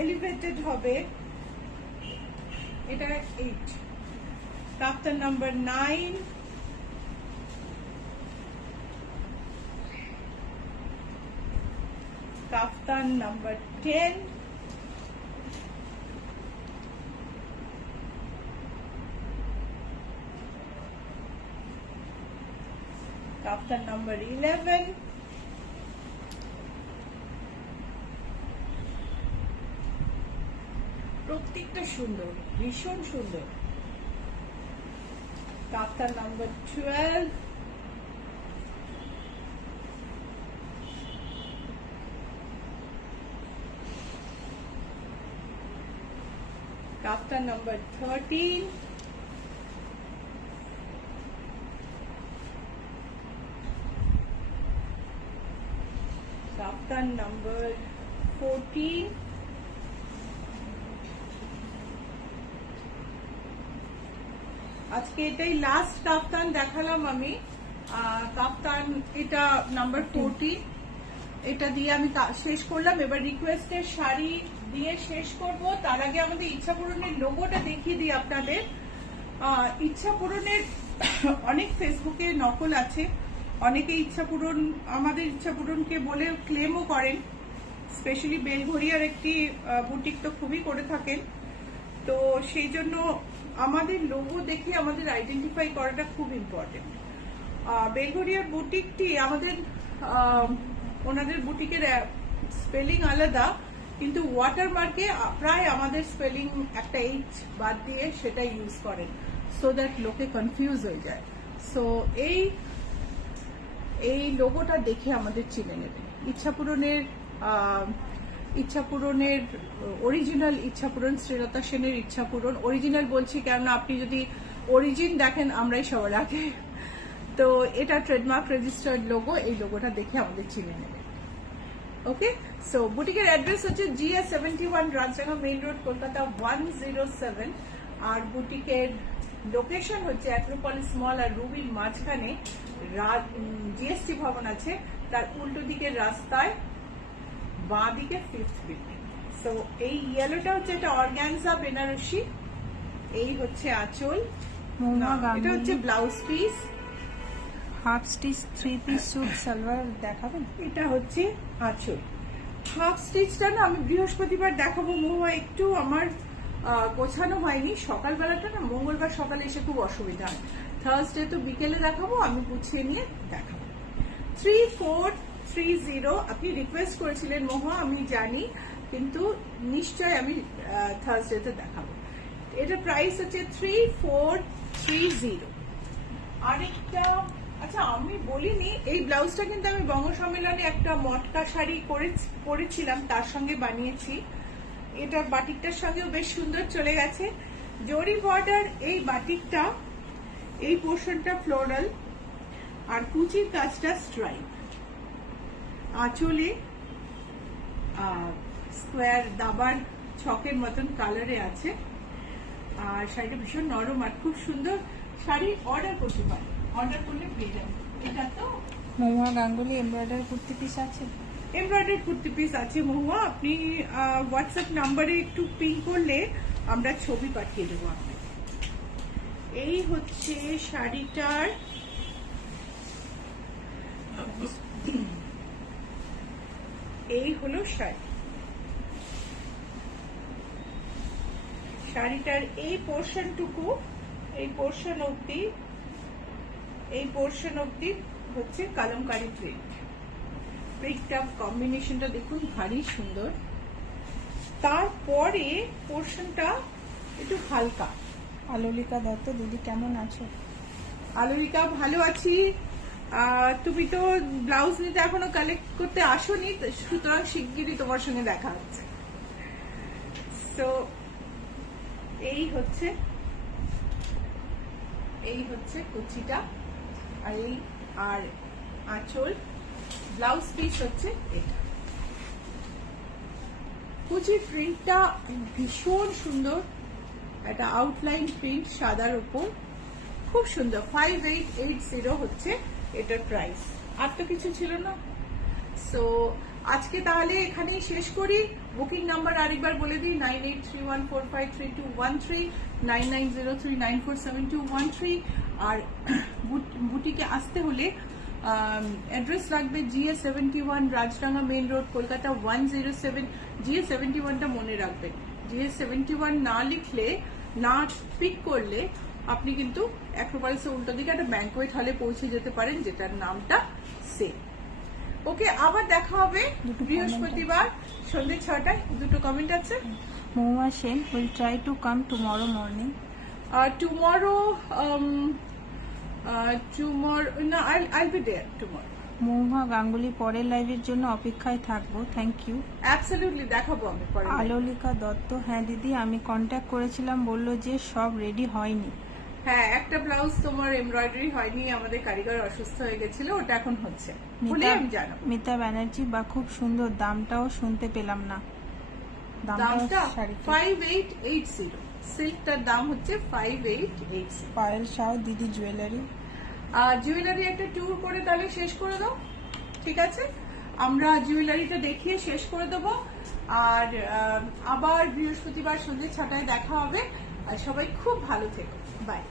এলিভেটেড হবে। এটা 8। কাফতান নাম্বার 9। কাফতান নাম্বার 10। কাফতান নাম্বার 11। প্রত্যেকটা সুন্দর, ভীষণ সুন্দর। কাফতান নাম্বার 12। কাফতান নাম্বার 13। কাফতান নাম্বার 14। আজকে এটাই লাস্ট কাফতান দেখালাম আমি। কাফতান এটা নাম্বার 40। এটা দিয়ে আমি শেষ করলাম। এবার রিকোয়েস্টের শাড়ি দিয়ে শেষ করব। তার আগে আমাদের ইচ্ছা পূরণের লোগোটা দেখিয়ে দিই আপনাদের। ইচ্ছা পূরণের অনেক ফেসবুকে নকল আছে, অনেকে ইচ্ছা পূরণ আমাদের ইচ্ছা পূরণকে বলে ক্লেমও করেন। স্পেশালি বেলঘরিয়ার একটি বুটিক তো খুবই করে থাকেন, তো সেই জন্য আমাদের লোগো দেখে আমাদের আইডেন্টিফাই করাটা খুব ইম্পর্টেন্ট। বেলঘরিয়ার বুটিকটি আমাদের ওনাদের বুটিকের স্পেলিং আলাদা, কিন্তু ওয়াটারমার্কে প্রায় আমাদের স্পেলিং একটা এইচ বাদ দিয়ে সেটা ইউজ করেন, সো দ্যাট লোকে কনফিউজ হয়ে যায়। সো এই লোগোটা দেখে আমাদের চিনে নেবেন। ইচ্ছাপূরণের অরিজিনাল ইচ্ছাপূরণ, শ্রীলতা সেনের ইচ্ছাপূরণ। অরিজিনাল বলছি কেননা আপনি যদি অরিজিন দেখেন আমরাই সবার আগে। তো এটা ট্রেডমার্ক রেজিস্টার্ড লোগো, এই লোগোটা দেখে আমাদের চিনে নেবেন। ওকে, সো বুটিকের অ্যাড্রেস হচ্ছে GS71 Rajdanga main road, Kolkata 107। আর বুটিকের লোকেশন হচ্ছে অ্যাক্রোপলিস মল আর রুবির মাঝখানে GST ভবন আছে, তার উল্টো দিকের রাস্তায় বাঁ দিকে 5th বিল্ডিং। সো এই ইয়েলোটা হচ্ছে এটা অর্গানজা বেনারসি, এই হচ্ছে আঁচল, এটা হচ্ছে blouse piece, half stitch 3 piece suit salwar দেখাবেন। এটা হচ্ছে আঁচল। হাফ স্টিচটা না আমি বৃহস্পতিবার দেখাবো মহুয়া, একটু আমার গোছানো হয়নি, সকালবেলাটা না মঙ্গলবার সকালে এসে খুব অসুবিধা হয়, থার্সডে তো বিকেলে দেখাবো, আমি গুছিয়ে নিয়ে দেখাবো। 3430 আপনি রিকোয়েস্ট করেছিলেন মহুয়া, আমি জানি, কিন্তু নিশ্চয় আমি থার্সডেতে দেখাবো। এটা প্রাইস হচ্ছে 3430। আরেকটা, আচ্ছা আমি বলিনি, এই ব্লাউজটা কিন্তু আমি বঙ্গ সম্মেলনে একটা মটকা শাড়ি পরেছিলাম, তার সঙ্গে বানিয়েছি। এটা বাটিকটার সঙ্গেও বেশ সুন্দর চলে গেছে। জরি বর্ডার এই বাটিকটা, এই পোর্শনটা ফ্লোরাল আর কুচির কাজটা স্ট্রাইপ, আঁচলে স্কোয়ার দাবার ছকের মতন কালারে আছে। আর শাড়িটা ভীষণ নরম আর খুব সুন্দর। শাড়ি অর্ডার করতে পারে, অর্ডার করলে পেয়ে যাবে। এটা তো মহুয়া গাঙ্গুলি এমব্রয়ডারি কুর্তি পিস আছে, এমব্রয়ডারি কুর্তি পিস আছে মহুয়া। আপনি হোয়াটসঅ্যাপ নাম্বারে একটু পিং করলে আমরা ছবি পাঠিয়ে দেবো আপনাকে। এই হচ্ছে শাড়িটার, এই হলো শাড়িটার এই পোর্শনটুকু, এই পোর্শন অব্দি হচ্ছে কালামকারী প্রিন্ট। প্রিন্টটা কম্বিনেশনটা দেখুন ভারী সুন্দর। তারপরে পোর্শনটা একটু হালকা। আলোলিকা দত্ত, দিদি কেমন আছো? আলোরিকা ভালো আছি। তুমি তো ব্লাউজ নিতে এখনো কালেক্ট করতে আসোনি, সুতরাং শিগগিরই তোমার সঙ্গে দেখা হচ্ছে। তো এই হচ্ছে কুচিটা, আর আঁচল, ব্লাউজ পিস হচ্ছে এটা। কুচির প্রিন্টটা ভীষণ সুন্দর, একটা আউটলাইন প্রিন্ট সাদার উপর, খুব সুন্দর। 5880 হচ্ছে এটার প্রাইস। আর তো কিছু ছিল না। সো আজকে তাহলে এখানেই শেষ করি। বুকিং নাম্বার আরেকবার বলে দিই, 9831453213, 9903947213। আর বুটিকে আসতে হলে অ্যাড্রেস লাগবে GS71 Rajdanga main road, Kolkata 107। GS71টা মনে রাখবেন, GS71 না লিখলে, না পিক করলে আপনি কিন্তু অ্যাক্রোপলিসের উল্টো দিকে একটা ব্যাংকোয়েট হলে পৌঁছে যেতে পারেন, যেটার নামটা সেম। ওকে, আবার দেখা হবে বৃহস্পতিবার সন্ধ্যে 6টায়। দুটো কমেন্ট আছে। মহুয়া Sen will try to come tomorrow morning. Tomorrow, no, I'll be there tomorrow. মহুয়া গাঙ্গুলি পরের লাইভের জন্য অপেক্ষায় থাকবো, থ্যাংক ইউ। Absolutely, দেখাবো আমি পরে। আলোলিকা দত্ত, হ্যাঁ দিদি আমি কন্ট্যাক্ট করেছিলাম, বললো যে সব রেডি হয়নি। হ্যাঁ, একটা ব্লাউজ তোমার এমব্রয়ডারি হয়নি, আমাদের কারিগর অসুস্থ হয়ে গেছিল, ওটা এখন হচ্ছে, বলে আমি জানাবো। মিতা ব্যানার্জি, বা খুব সুন্দর, দামটাও শুনতে পেলাম না। দামটা 5880, সিল্কটার দাম হচ্ছে 5880। পায়েল শাহ, দিদি জুয়েলারি, জুয়েলারি একটা ট্যুর করে তাহলে শেষ করে দাও, ঠিক আছে? আমরা জুয়েলারিটা দেখিয়ে শেষ করে দেবো। আর আবার বৃহস্পতিবার সন্ধ্যে 6টায় দেখা হবে। আর সবাই খুব ভালো থেকো, বাই।